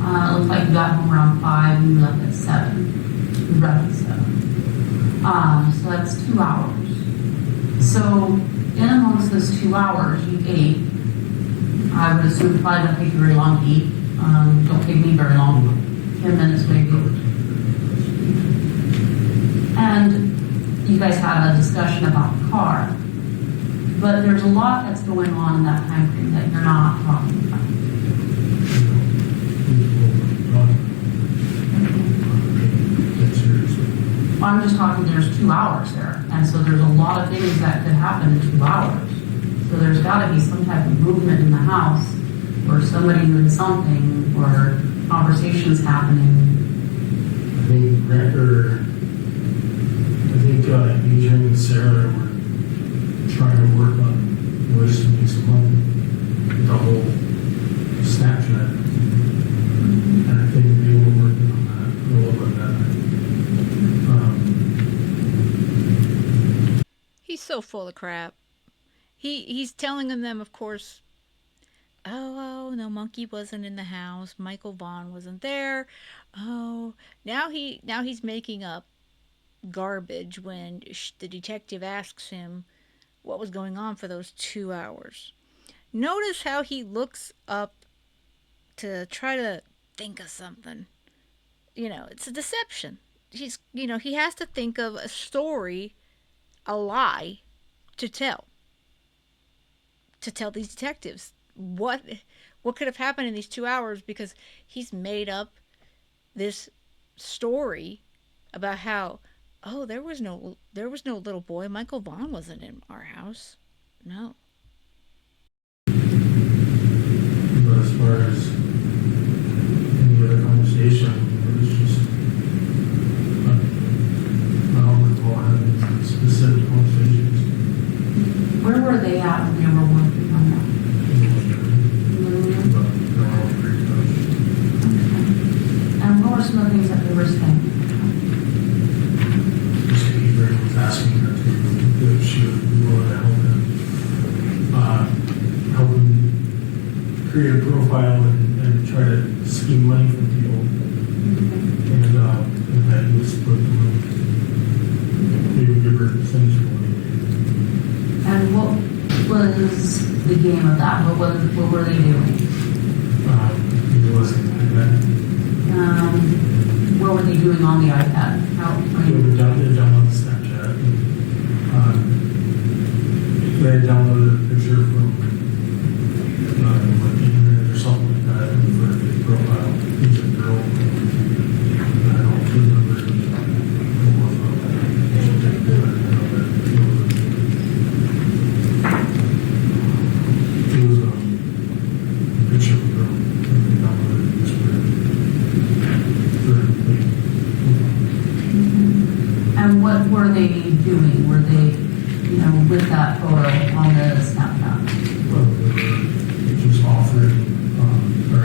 it looked like you got home around 5 and you left at 7. You left at 7. So that's 2 hours. So in amongst those 2 hours, you ate. I would assume it probably don't take you very long to eat. Don't take me very long, 10 minutes maybe. And you guys had a discussion about the car. But there's a lot that's going on in that time frame that you're not talking about. I'm just talking, there's 2 hours there. And so there's a lot of things that could happen in 2 hours. So there's got to be some type of movement in the house, or somebody doing something, or conversations happening. I think Adrian and Sarah were trying to work on ways to make some money with the whole Snapchat. And I think they were working on that a little bit that night. He's so full of crap. He's telling them, of course, oh, no, Monkey wasn't in the house. Michael Vaughn wasn't there. Oh, now he's making up garbage when the detective asks him what was going on for those 2 hours. Notice how he looks up to try to think of something. It's a deception. He has to think of a story, a lie, to tell these detectives what could have happened in these 2 hours, because he's made up this story about how, oh, there was no little boy. Michael Vaughn wasn't in our house. No. But as far as any other conversation, it was just, I don't recall having specific conversations. Where were they at when they were working on that? But they're all pretty much. And what were some of the things that they were saying? Adrian was asking her to, if she would be willing to help him create a profile and try to scheme money from people. And that he was split the money. He would give her a percentage of money. And what was the game of that? What were they doing? He wasn't like that. What were they doing on the iPad? They were downloading Snapchat. They had downloaded a picture from like internet or something like that for a profile. He's a girl. I don't remember who was on that. It was a picture of a girl. They downloaded this And what were they doing? Were they, with that photo on the Snapchat? Well, they just offered or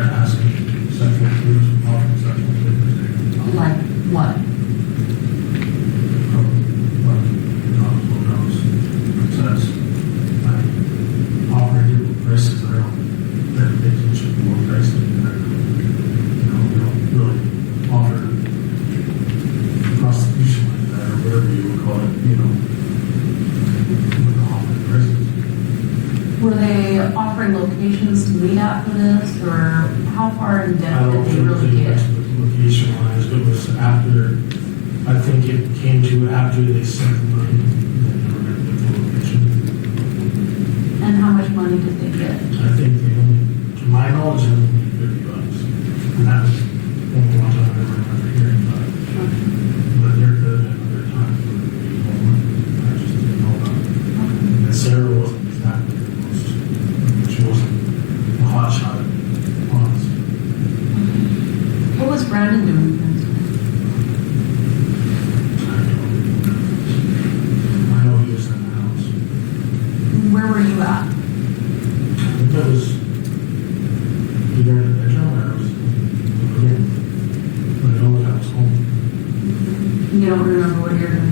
offering locations to meet at for this, or how far in I depth don't did they think really they get? went to the location wise, it was after, I think it came to after they sent the money, they never got the location. And how much money did they get? I think they only, to my knowledge, they only made $50. And that was only one time I ever remember hearing about it. But there could have been other times where they made more money. I just didn't know about it. And Sarah wasn't exactly the most, she wasn't a hot shot at honest. What was Brandon doing? I know he was in the house. Where were you at? I think that was either in the bedroom or I was in the room. But I know that I was home. You don't remember what you're doing?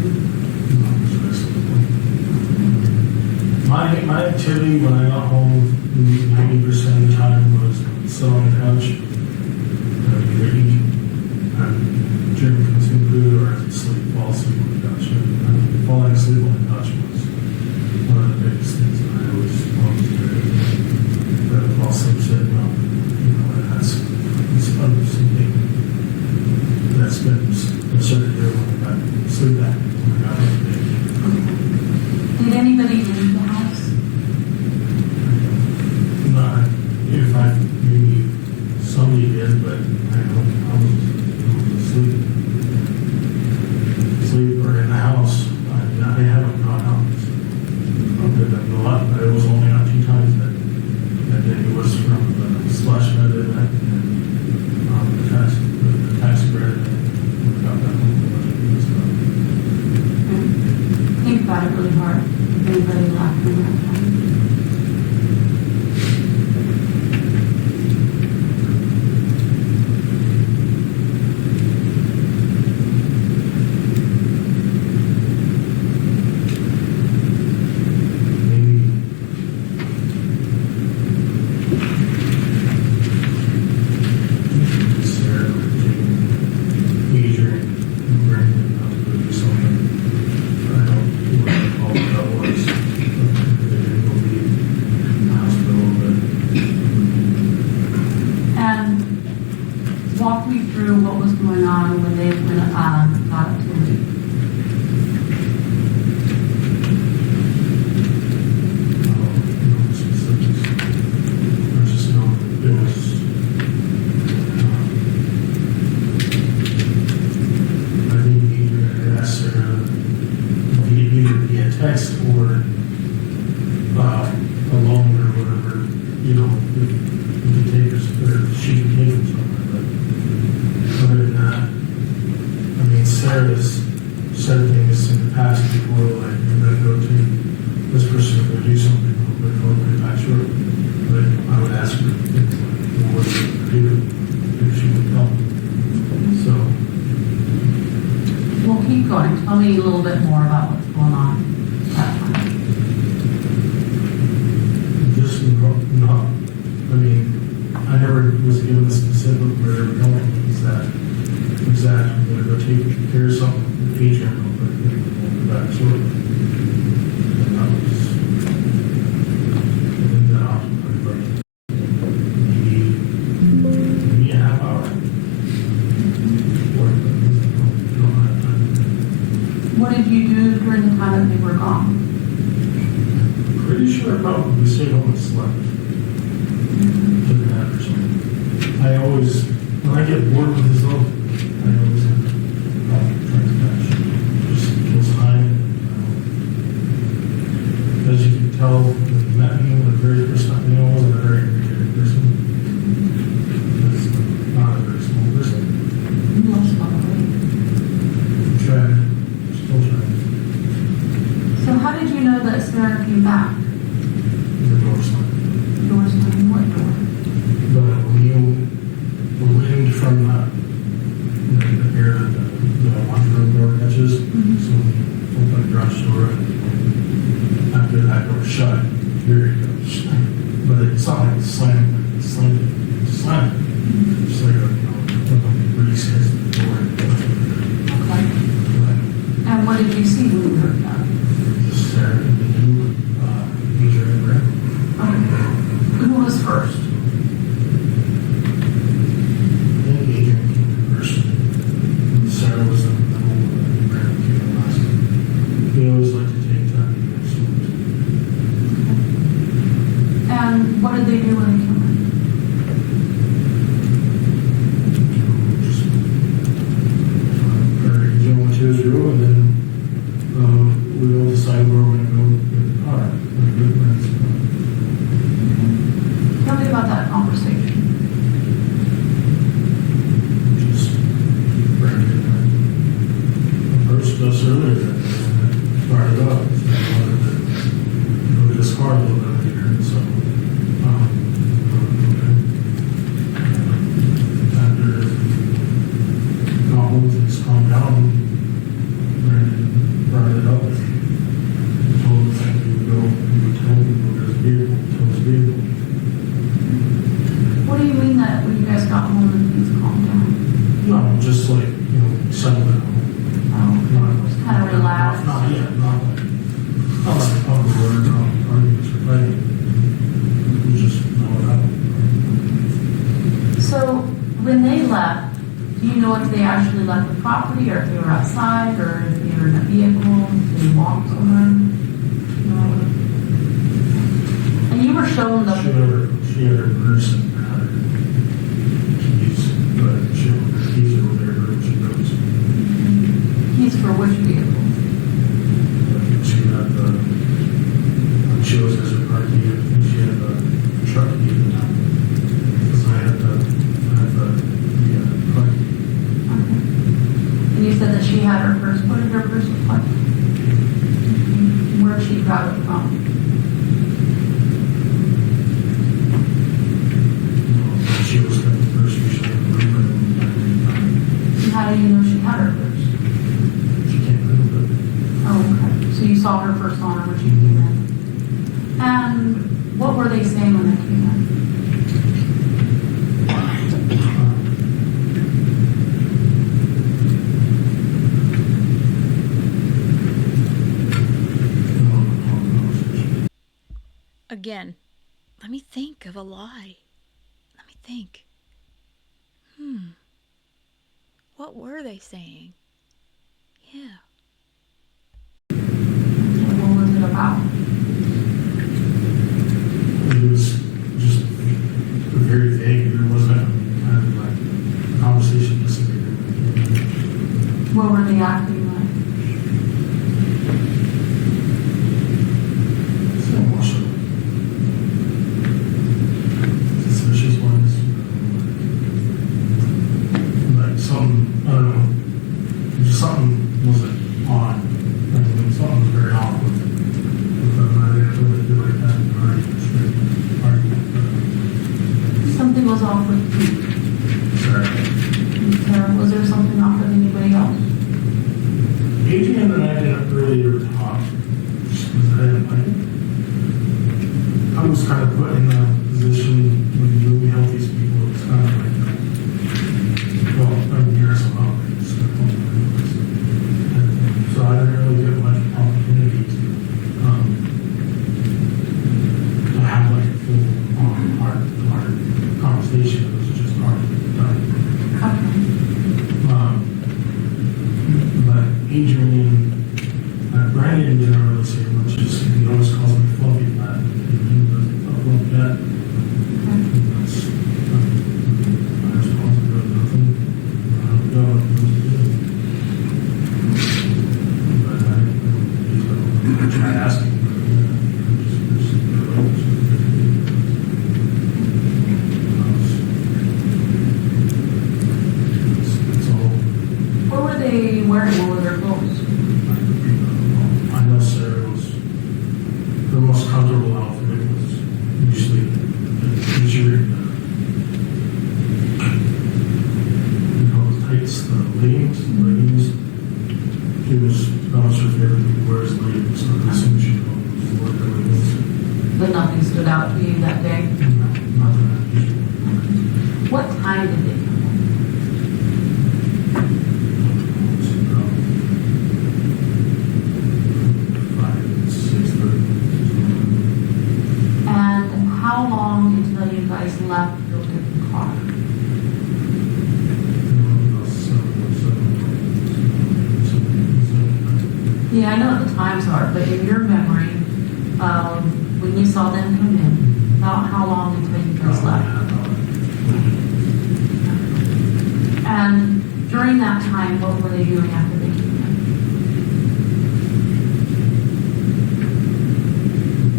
My activity when I got home, 90% of the time was sit on the couch, either eat, drink, consume food, or sleep, fall asleep on the couch. And falling asleep on the couch was one of the biggest things that I always wanted to do. But fall asleep sitting up, and that's something that's been a certain year when I got sleep back, when I got into bed. Did anybody leave the house? Not, if I, maybe somebody did, but I don't, I was asleep. Sleep or in the house, I haven't gone out. I've been a lot, but it was only not 2 times that day. It was from the slush method and the taxi bread. We got that home. Think about it really hard. If anybody left in that time. Walk me through what was going on when they got up to leave. Text or a loan or whatever, if you take us, or she can take us somewhere, but other than that, I mean, Sarah's said things in the past before, like, you're gonna go to this person to go do something real quick, or get back short, but I would ask her, what she would do, if she would help. So, Well, keep going. Tell me a little bit more about what's going on that time. just not, I mean, I never was given the specific where they were going, exactly, I'm gonna go take care of something, feed you, real quick, and go back short. And that was, I think that often, like, maybe a half hour. Work, but don't have time. What did you do during the time that they were gone? Pretty sure I probably stayed home and slept. Took a nap or something. I always, when I get bored with this though, I always have trying to catch. Just kills time. As you can tell, when you met me, the very first time, I wasn't a very energetic person. That's not a very small person. Most probably. I'm trying, still trying. So how did you know that Sarah came back? The door slammed. Door slamming, what door? The wind from the got home and things calmed down? No, just like, settle down. Oh, just kind of relaxed. Not yet, not like uproar, no arguments or fighting. We just know what happened. So when they left, do you know if they actually left the property or if they were outside or if they were in a vehicle, if they walked somewhere? No. And you were shown the. She had her purse and had her keys, but she had her keys over there when she goes. Keys for which vehicle? She had the, when she was as her car key, I think she had the truck key in that. Because I had the car key. Okay. And you said that she had her purse. What did her purse look like? Where did she grab it from? She was at the first usually in the room. And how do you know she had her purse? She can't move it. Oh, okay. So you saw her first on her when she came in. And what were they saying when they came in? Again, let me think of a lie. Let me think. What were they saying? Yeah. What was it about? It was just very vague. There wasn't kind of like a conversation disappeared. What were they acting like? So emotional. Suspicious ones. Like something, I don't know. Just something wasn't on. I mean, something was very off with them. I didn't really feel like that in an argument. Something was off with you. Sorry. Was there something off with anybody else? Adrian and I didn't really ever talk. Just because I didn't like it. I was kind of put in a position when you help these people. It's kind of like, well, I'm here so I'll just go home. So I didn't really get much opportunity to have like a full hard conversation. It was just hard. Okay. But Adrian, Brandon didn't really say much. Just he always calls me fluffy fat. He doesn't fluffy fat. That's my responsibility. Nothing. I don't know what to do. But I try asking. It's all. What were they wearing? What were their clothes? I know Sarah was, her most comfortable outfit was usually the t-shirt, the tights, the leggings. That was her favorite thing to wear is leggings, so I assume she wore her leggings. But nothing stood out to you that day? No, nothing unusual. What time did they come in? And how long until you guys left to go get the car? Yeah, I know what the times are, but in your memory of when you saw them come in, about how long until you guys left? And during that time, what were they doing after they came in?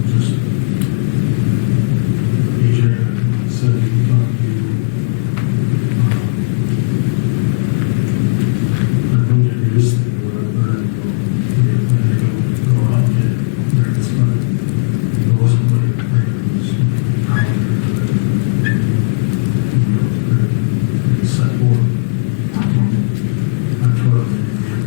Just Adrian said he talked to you. I don't get used to it, whatever, and go out and get breakfast, but it wasn't like it was pretty set forward. Okay. I told him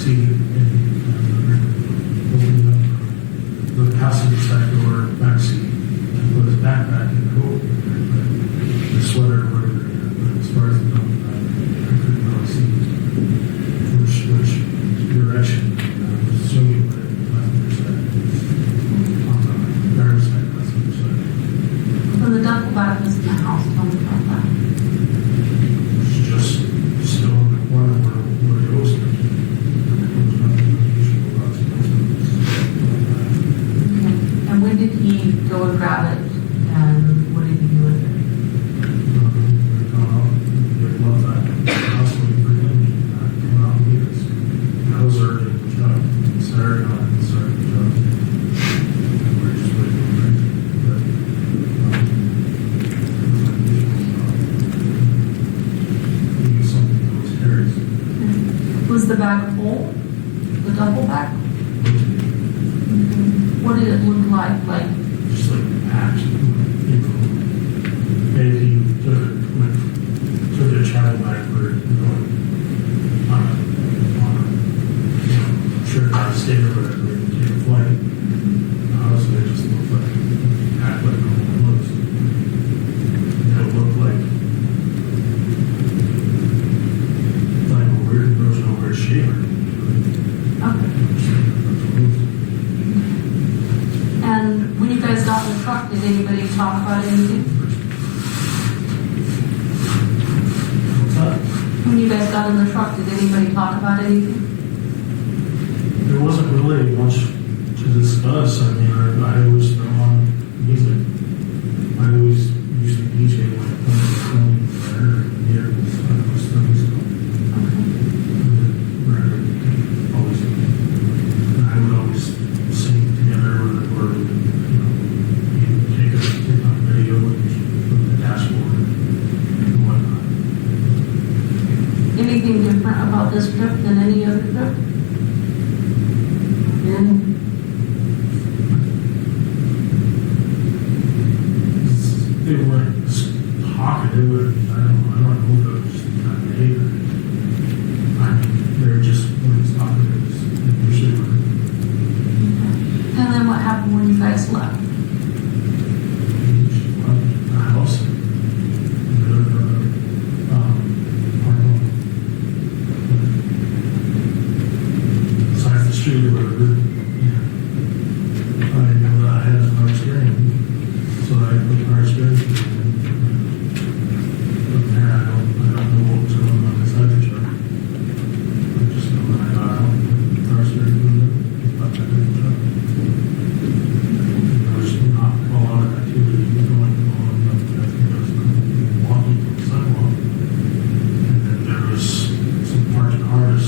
seat and opening up the passenger side door back seat and put his backpack in the coat, the sweater or whatever. But as far as the dump bag, I couldn't really see which direction. I was assuming that the passenger side, on the driver's side, passenger side. When the duffel bag was in the house, tell me about that. It's just still in the corner where it goes. There's nothing unusual about it. Okay. And when did he go and grab it, and what did he do with it? Was the bag full? The duffel bag? What did it look like? Like, Just like packed, maybe you took a travel bag for, on a trip out of state or whatever, and take a flight. Honestly, it just looked like, packed like normal clothes. It looked like a weird, there was no weird shape or anything. okay. And when you guys got in the truck, did anybody talk about anything? What's that? When you guys got in the truck, did anybody talk about anything? There wasn't really much to discuss. I mean, I always throw on music. I always used to DJ when I played the phone there, here, was things. Always, and I would always sing together or take on video and put the dashboard and whatnot. Anything different about this trip than any other trip? They weren't talking. They were, I don't know if it was just that behavior. I mean, they were just, when it's talking, they usually were. And then what happened when you guys left? Usually left the house. And they're, besides the street or whatever. Yeah. I didn't know that I had a power steering. So I put the power steering. But there, I don't know what was going on inside the truck. I just know when I got out, the power steering was in, got back in the truck. There was not a lot of activity going on. I think there was walking to the sidewalk. And then there was some parked cars.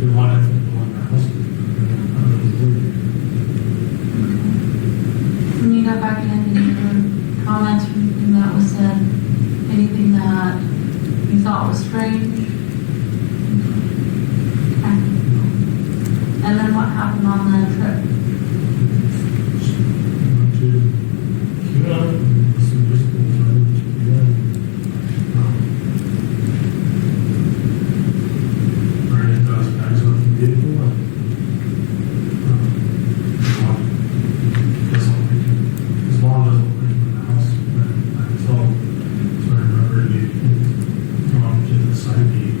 They wanted to go in the house. When you got back in, any other comments or anything that was said? Anything that you thought was strange? Okay. And then what happened on the trip? Went to Cuba, some visible friends, Brandon got his bags off the vehicle and his mom doesn't live in the house, but I was told, so I remember he come up to the side gate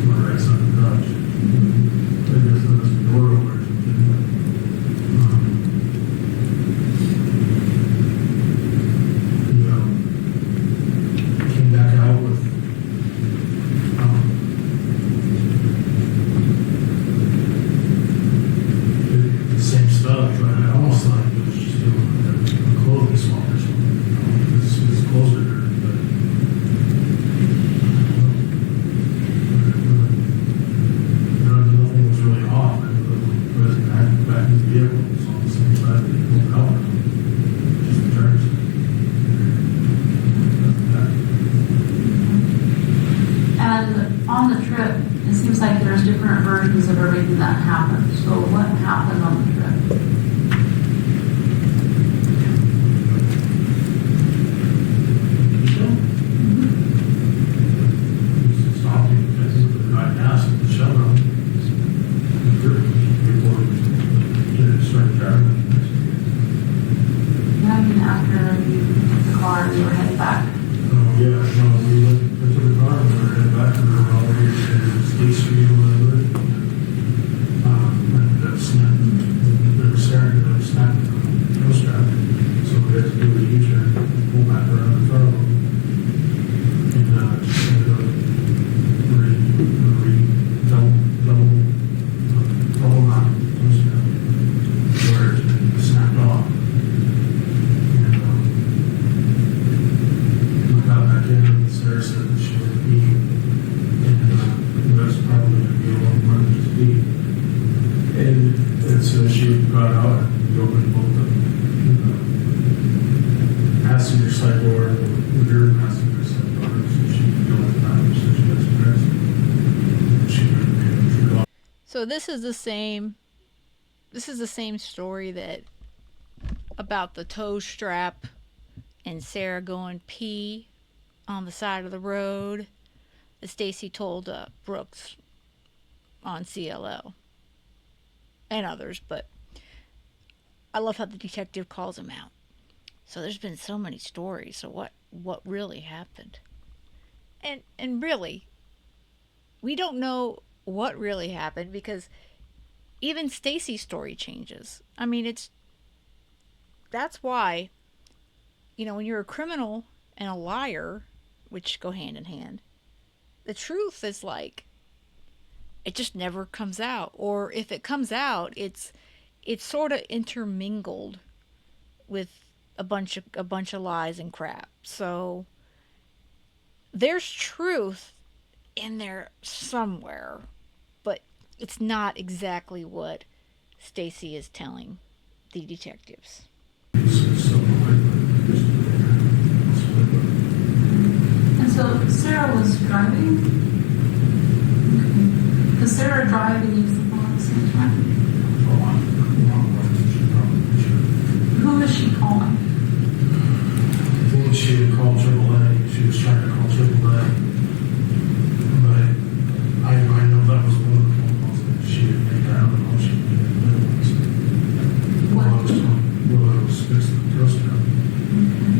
on the right side of the garage. I guess there was a door over or something, but he came back out with the same stuff, but I almost thought he was just doing a clothing swap or something. His clothes are dirty, but nothing was really off. It was back in the vehicle, it was on the same side of the vehicle cover. Just the turns. And on the trip, it seems like there's different versions of everything that happened. So what happened on the trip? Stopped him, I think, with the guy gas at the shower. So this is the same story that about the toe strap and Sarah going pee on the side of the road that Stacey told Brooks on CLO and others, but I love how the detective calls him out. So there's been so many stories. So what really happened? And really, we don't know what really happened because even Stacey's story changes. I mean, that's why, when you're a criminal and a liar, which go hand in hand, the truth is like, it just never comes out. Or if it comes out, it's sort of intermingled with a bunch of lies and crap. So there's truth in there somewhere, but it's not exactly what Stacey is telling the detectives. And so Sarah was driving? Okay. Does Sarah drive and use the phone at the same time? Who is she calling? I think she had called AAA. She was trying to call AAA. But I know that was one of the phone calls that she had made. I don't know if she made the other ones. Well, I was fixing the toaster.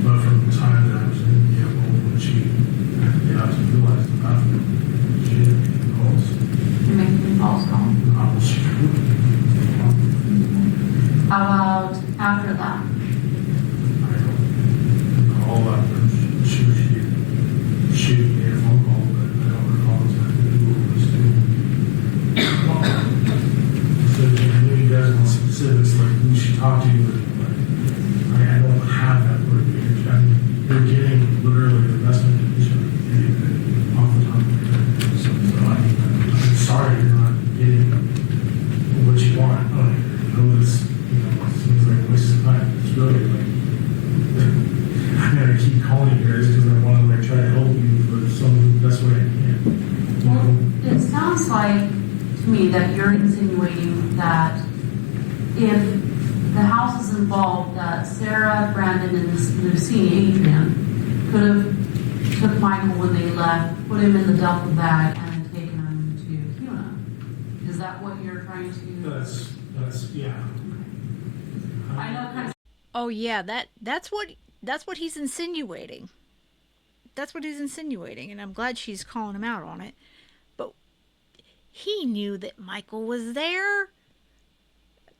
But from the time that I was in the vehicle, when she had to get out to realize the bathroom, she didn't make the calls. You're making the calls wrong. She couldn't. How about after that? I don't recall after she made a phone call, but I don't recall exactly who it was doing. So I know you guys want specifics, like who she talked to, but I don't have that word here. I mean, you're getting literally the best information off the top of your head. So I'm sorry you're not getting what you want. I know this, it seems like a waste of time. It's really like, I gotta keep calling you guys because I want to try to help you, but the best way I can. Well, it sounds like to me that you're insinuating that if the house is involved, that Sarah, Brandon, and Lucine Adrian could have took Michael when they left, put him in the duffel bag, and taken him to CUNA. Is that what you're trying to? That's yeah. I know kind of. Oh yeah, that's what he's insinuating. That's what he's insinuating, and I'm glad she's calling him out on it. But he knew that Michael was there.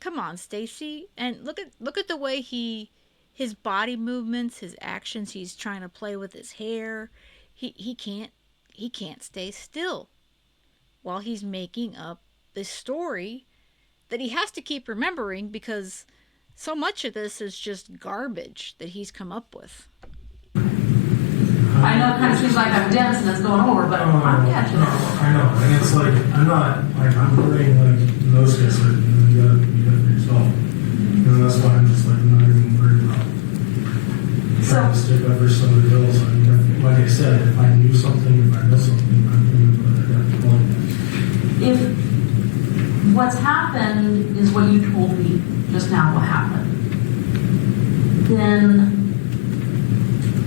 Come on, Stacey. And look at the way his body movements, his actions, he's trying to play with his hair. He can't stay still while he's making up this story that he has to keep remembering because so much of this is just garbage that he's come up with. I know it kind of seems like I'm dense and it's going over, but I'm catching it. I know, and it's like I'm not like I'm worrying like in those cases, you gotta for yourself. That's why I'm just like not even worried about trying to stick up for somebody else. I mean, like I said, if I knew something, if I know something, I'm going to have to call you. If what's happened is what you told me just now, what happened, then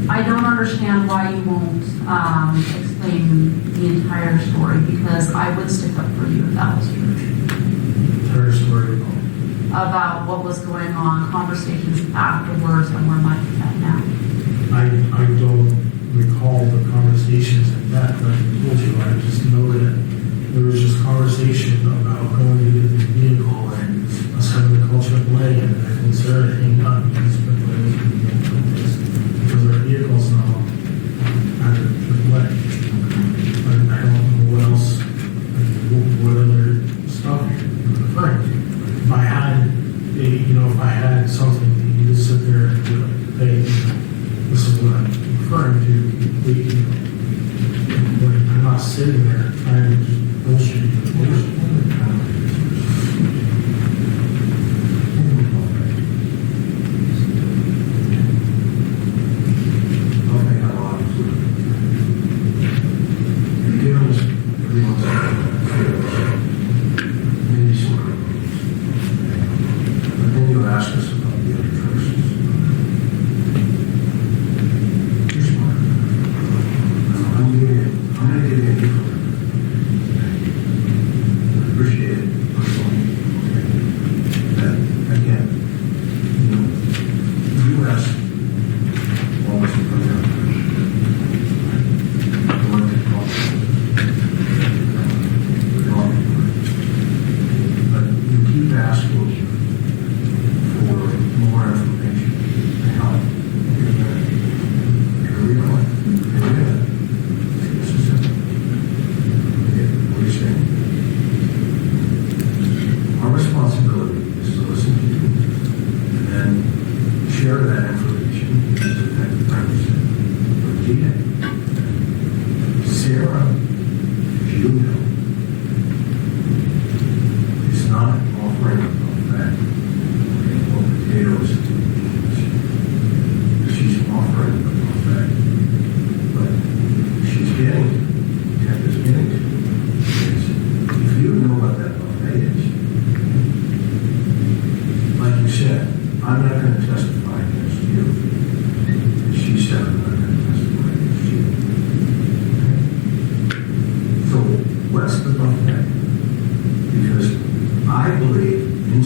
I don't understand why you won't explain the entire story, because I would stick up for you if that was true. Entire story about what was going on, conversations afterwards, and where Mike's at now. I don't recall the conversations like that, but I told you, I just know that there was just conversation about going to get the vehicle and us having to call AAA, and I considered it hanging up because AAA was going to be able to this because our vehicle's now at AAA. I don't know what else, what other stuff you're referring to. If I had, if I had something that you just sit there and be like, hey, this is what I'm referring to, I'm not sitting there trying to just bullshit you.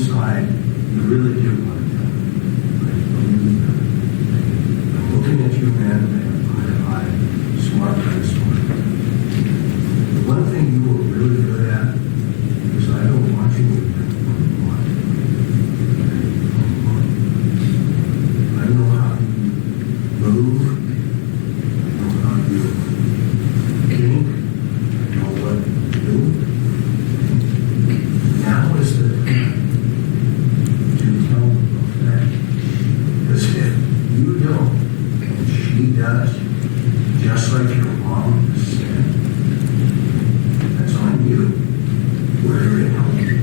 inside, you really do want to tell. I believe that. I'm looking at you, man, smart and smart. The one thing you were really good at is I don't want you to I know how you move. I know how you think. I know what to do. Now is the time to tell that. Because if you don't, and she does, just like your mom said, that's on you. We're here to help you.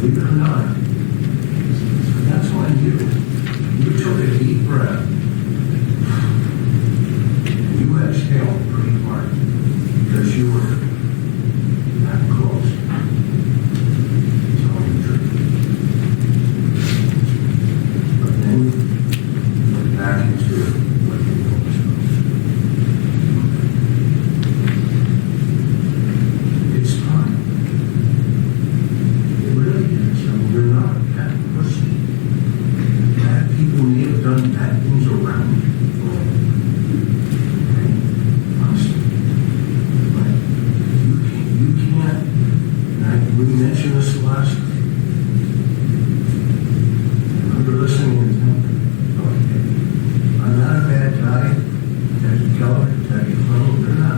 Believe it or not. That's on you. You took a deep breath. You exhaled pretty hard because you were that close. It's all the truth. But then you went back into what you know was it's time. It really is. I mean, you're not that person. Bad people may have done bad things around you. Okay? Honestly. But you can't, we mentioned this last night. And you're listening and thinking, okay, I'm not a bad guy. Daddy Keller, Daddy Flo, we're not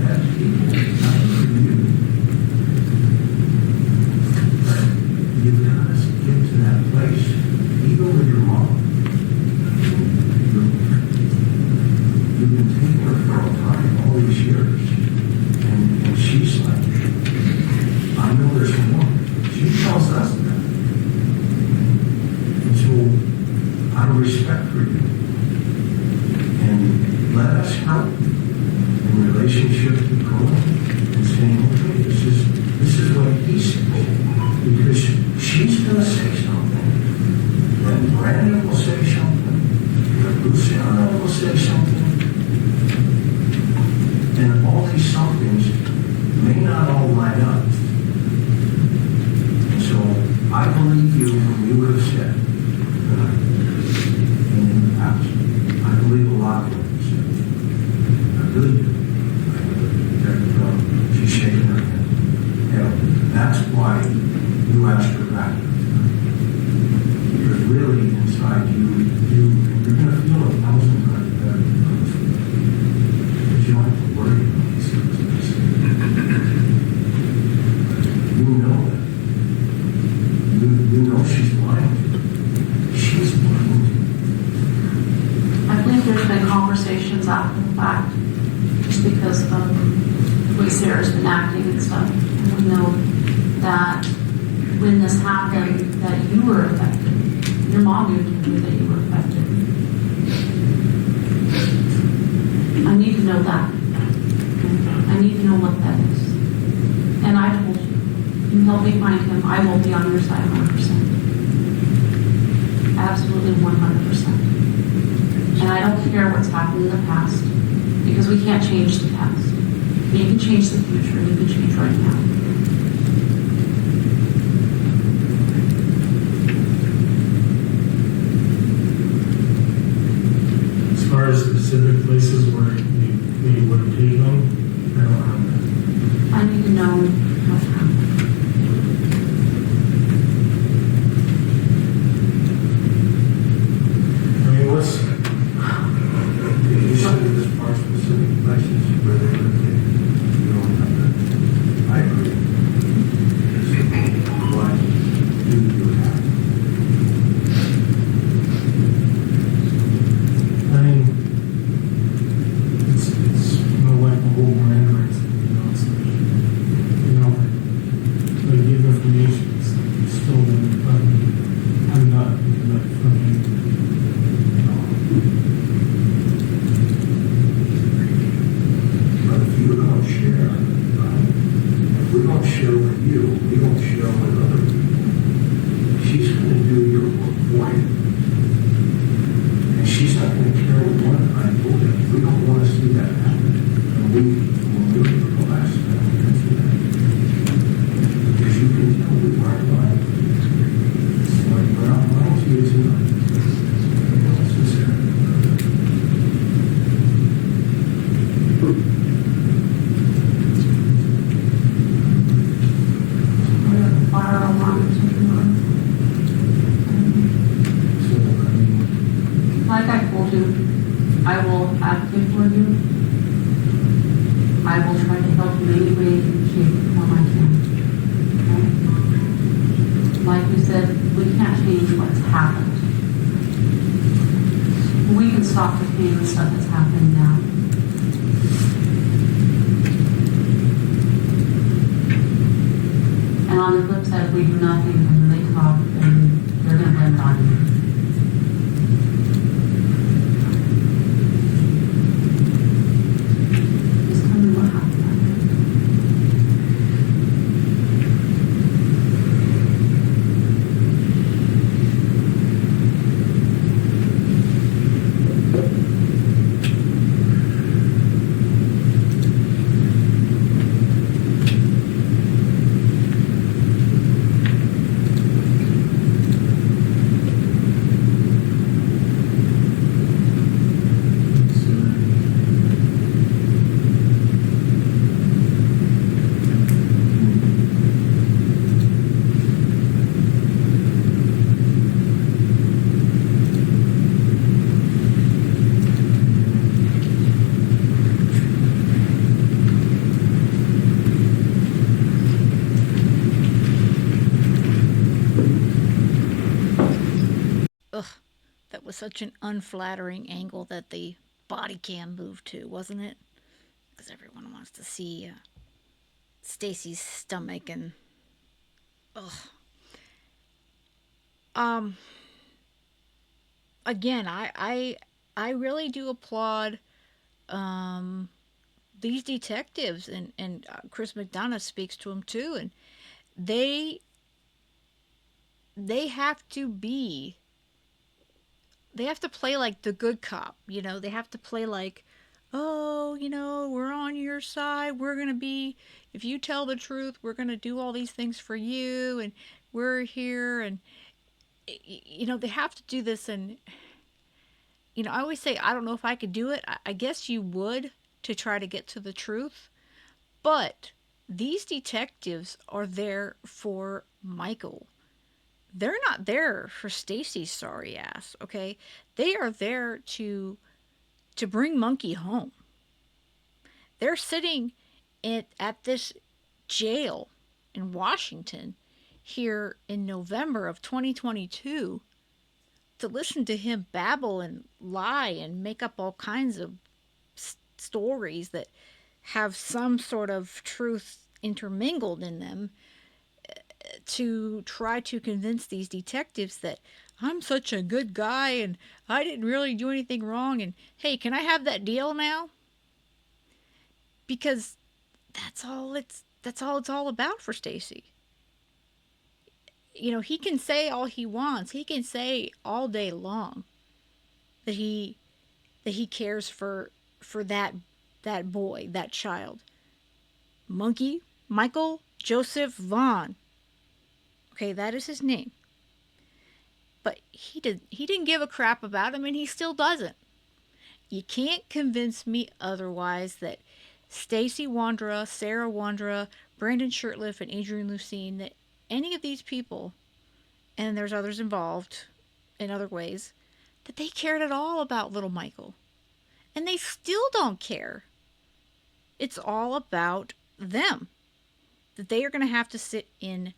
bad people. Not for you. But you've got to get to that place, even with your mom. You've been taking her for a time, all these years. And she's like, I know there's more. She tells us that. And so, out of respect for you, and let us help in relationship to growing and saying, okay, this is what he says. Because she's going to say something. Then Brandon will say something. Then Luciana will say something. And all these somethings may not all line up. And so I believe you when you would have said, in the past, I believe a lot of what you said. I really do. She's shaking her head. And that's why you asked her back. Because really inside you're going to feel 1,000 times better. Because you don't have to worry about these things. You know that. You know she's lying to you. She's lying to you. I believe there's been conversations after the fact, just because of the way Sarah's been acting and stuff. And we know that when this happened, that you were affected. Your mom knew that you were affected. I need to know that. I need to know what that is. And I told you, you help me find him, I will be on your side 100%. Absolutely 100%. And I don't care what's happened in the past, because we can't change the past. But you can change the future, and you can change right now. As far as specific places where you would have taken them, I don't have that. I need to know what happened. I mean, what's, You said this part specific places where they would have taken. You don't have that. I agree. What do you have? I mean, it's like the whole brand rights thing, it's like, like give information, it's still I'm not fucking, But if you don't share, if we don't share with you, we don't share with other people, she's going to do your work for you. And she's not going to care what I told you. We don't want to see that happen. And we will do it for the last time we can see that. Because you can tell we weren't lying. I will advocate for you. I will try to help you any way, shape, or form I can. Okay? Like we said, we can't change what's happened. We can stop the pain and stuff that's happening now. And on the flip side, if we do nothing and they talk, then they're going to blame it on you. Just tell me what happened. Ugh, that was such an unflattering angle that the body cam moved to, wasn't it? Because everyone wants to see Stacey's stomach and ugh. Again, I really do applaud these detectives, and Chris McDonough speaks to them too, and they they have to be they have to play like the good cop, they have to play like, oh, we're on your side, we're going to be, if you tell the truth, we're going to do all these things for you, and we're here, and they have to do this. And I always say, I don't know if I could do it. I guess you would, to try to get to the truth, but these detectives are there for Michael. They're not there for Stacey's sorry ass, okay? They are there to bring Monkey home. They're sitting at this jail in Washington here in November of 2022 to listen to him babble and lie and make up all kinds of stories that have some sort of truth intermingled in them, to try to convince these detectives that I'm such a good guy and I didn't really do anything wrong, and hey, can I have that deal now? Because that's all it's all about for Stacey. He can say all he wants. He can say all day long that he cares for that boy, that child. Michael Joseph Vaughan. Okay, that is his name. But he didn't give a crap about him, and he still doesn't. You can't convince me otherwise that Stacey Wondra, Sarah Wondra, Brandon Shurtleff, and Adrienne Lucene, that any of these people, and there's others involved in other ways, that they cared at all about little Michael. And they still don't care. It's all about them. That they are going to have to sit in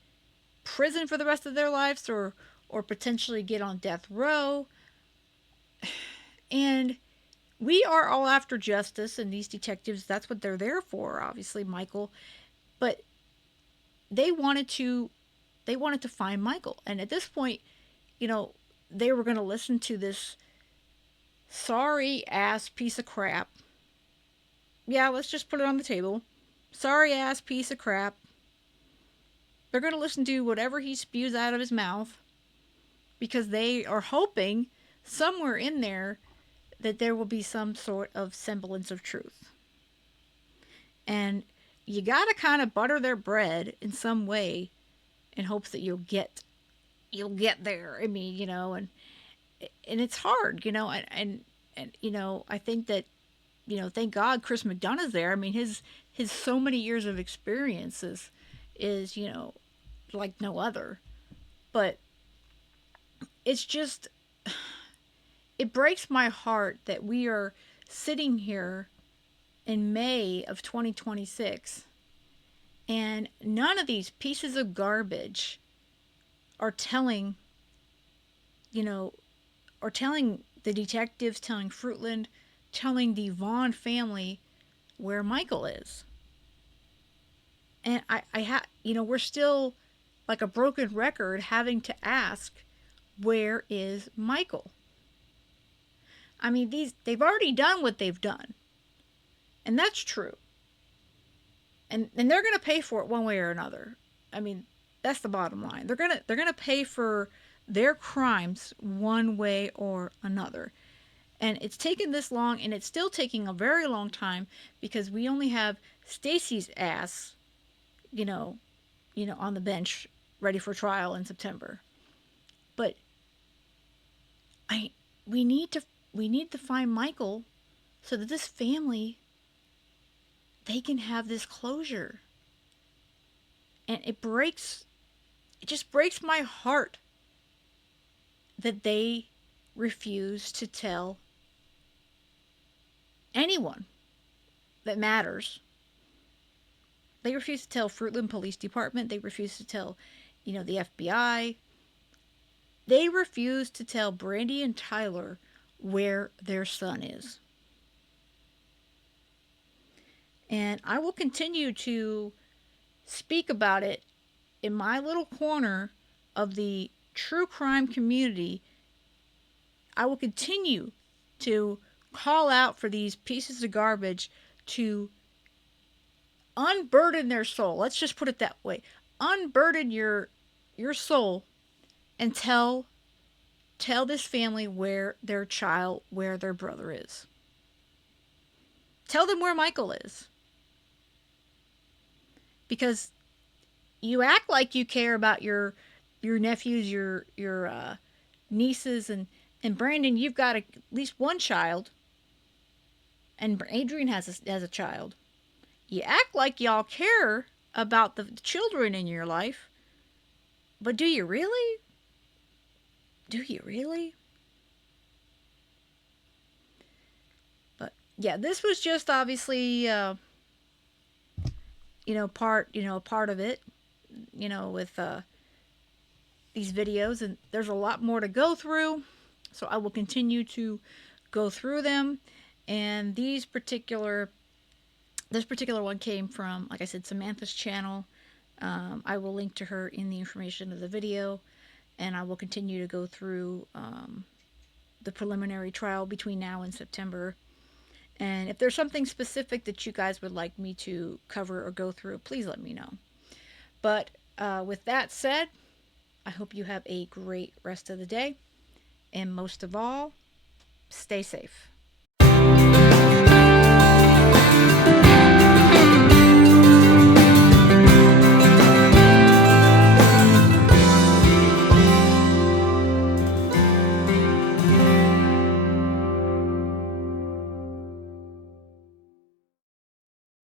prison for the rest of their lives, or potentially get on death row. And we are all after justice, and these detectives, that's what they're there for, obviously, Michael. But they wanted to find Michael. And at this point, they were going to listen to this sorry ass piece of crap. Yeah, let's just put it on the table. Sorry ass piece of crap. They're going to listen to whatever he spews out of his mouth, because they are hoping somewhere in there that there will be some sort of semblance of truth. And you got to kind of butter their bread in some way in hopes that you'll get there. I mean, and it's hard, and I think that, thank God Chris McDonough's there. I mean, his so many years of experience is like no other. But it's just, it breaks my heart that we are sitting here in May of 2026 and none of these pieces of garbage are telling, you know, or telling the detectives, telling Fruitland, telling the Vaughan family where Michael is. And we're still like a broken record having to ask, where is Michael? I mean, they've already done what they've done. And that's true. And they're going to pay for it one way or another. I mean, that's the bottom line. They're going to pay for their crimes one way or another. And it's taken this long, and it's still taking a very long time because we only have Stacey's ass, on the bench ready for trial in September. But we need to find Michael so that this family, they can have this closure. And it just breaks my heart that they refuse to tell anyone that matters. They refuse to tell Fruitland Police Department. They refuse to tell, the FBI. They refuse to tell Brandy and Tyler where their son is. And I will continue to speak about it in my little corner of the true crime community. I will continue to call out for these pieces of garbage to unburden their soul. Let's just put it that way. Unburden your soul and tell this family where their brother is. Tell them where Michael is. Because you act like you care about your nephews, your nieces, and Brandon, you've got at least one child, and Adrian has a child. You act like y'all care about the children in your life, but do you really? Do you really? But yeah, this was just obviously, part of it, with these videos, and there's a lot more to go through, so I will continue to go through them. And this particular one came from, like I said, Samantha's channel. I will link to her in the information of the video, and I will continue to go through the preliminary trial between now and September. And if there's something specific that you guys would like me to cover or go through, please let me know. But with that said, I hope you have a great rest of the day. And most of all, stay safe.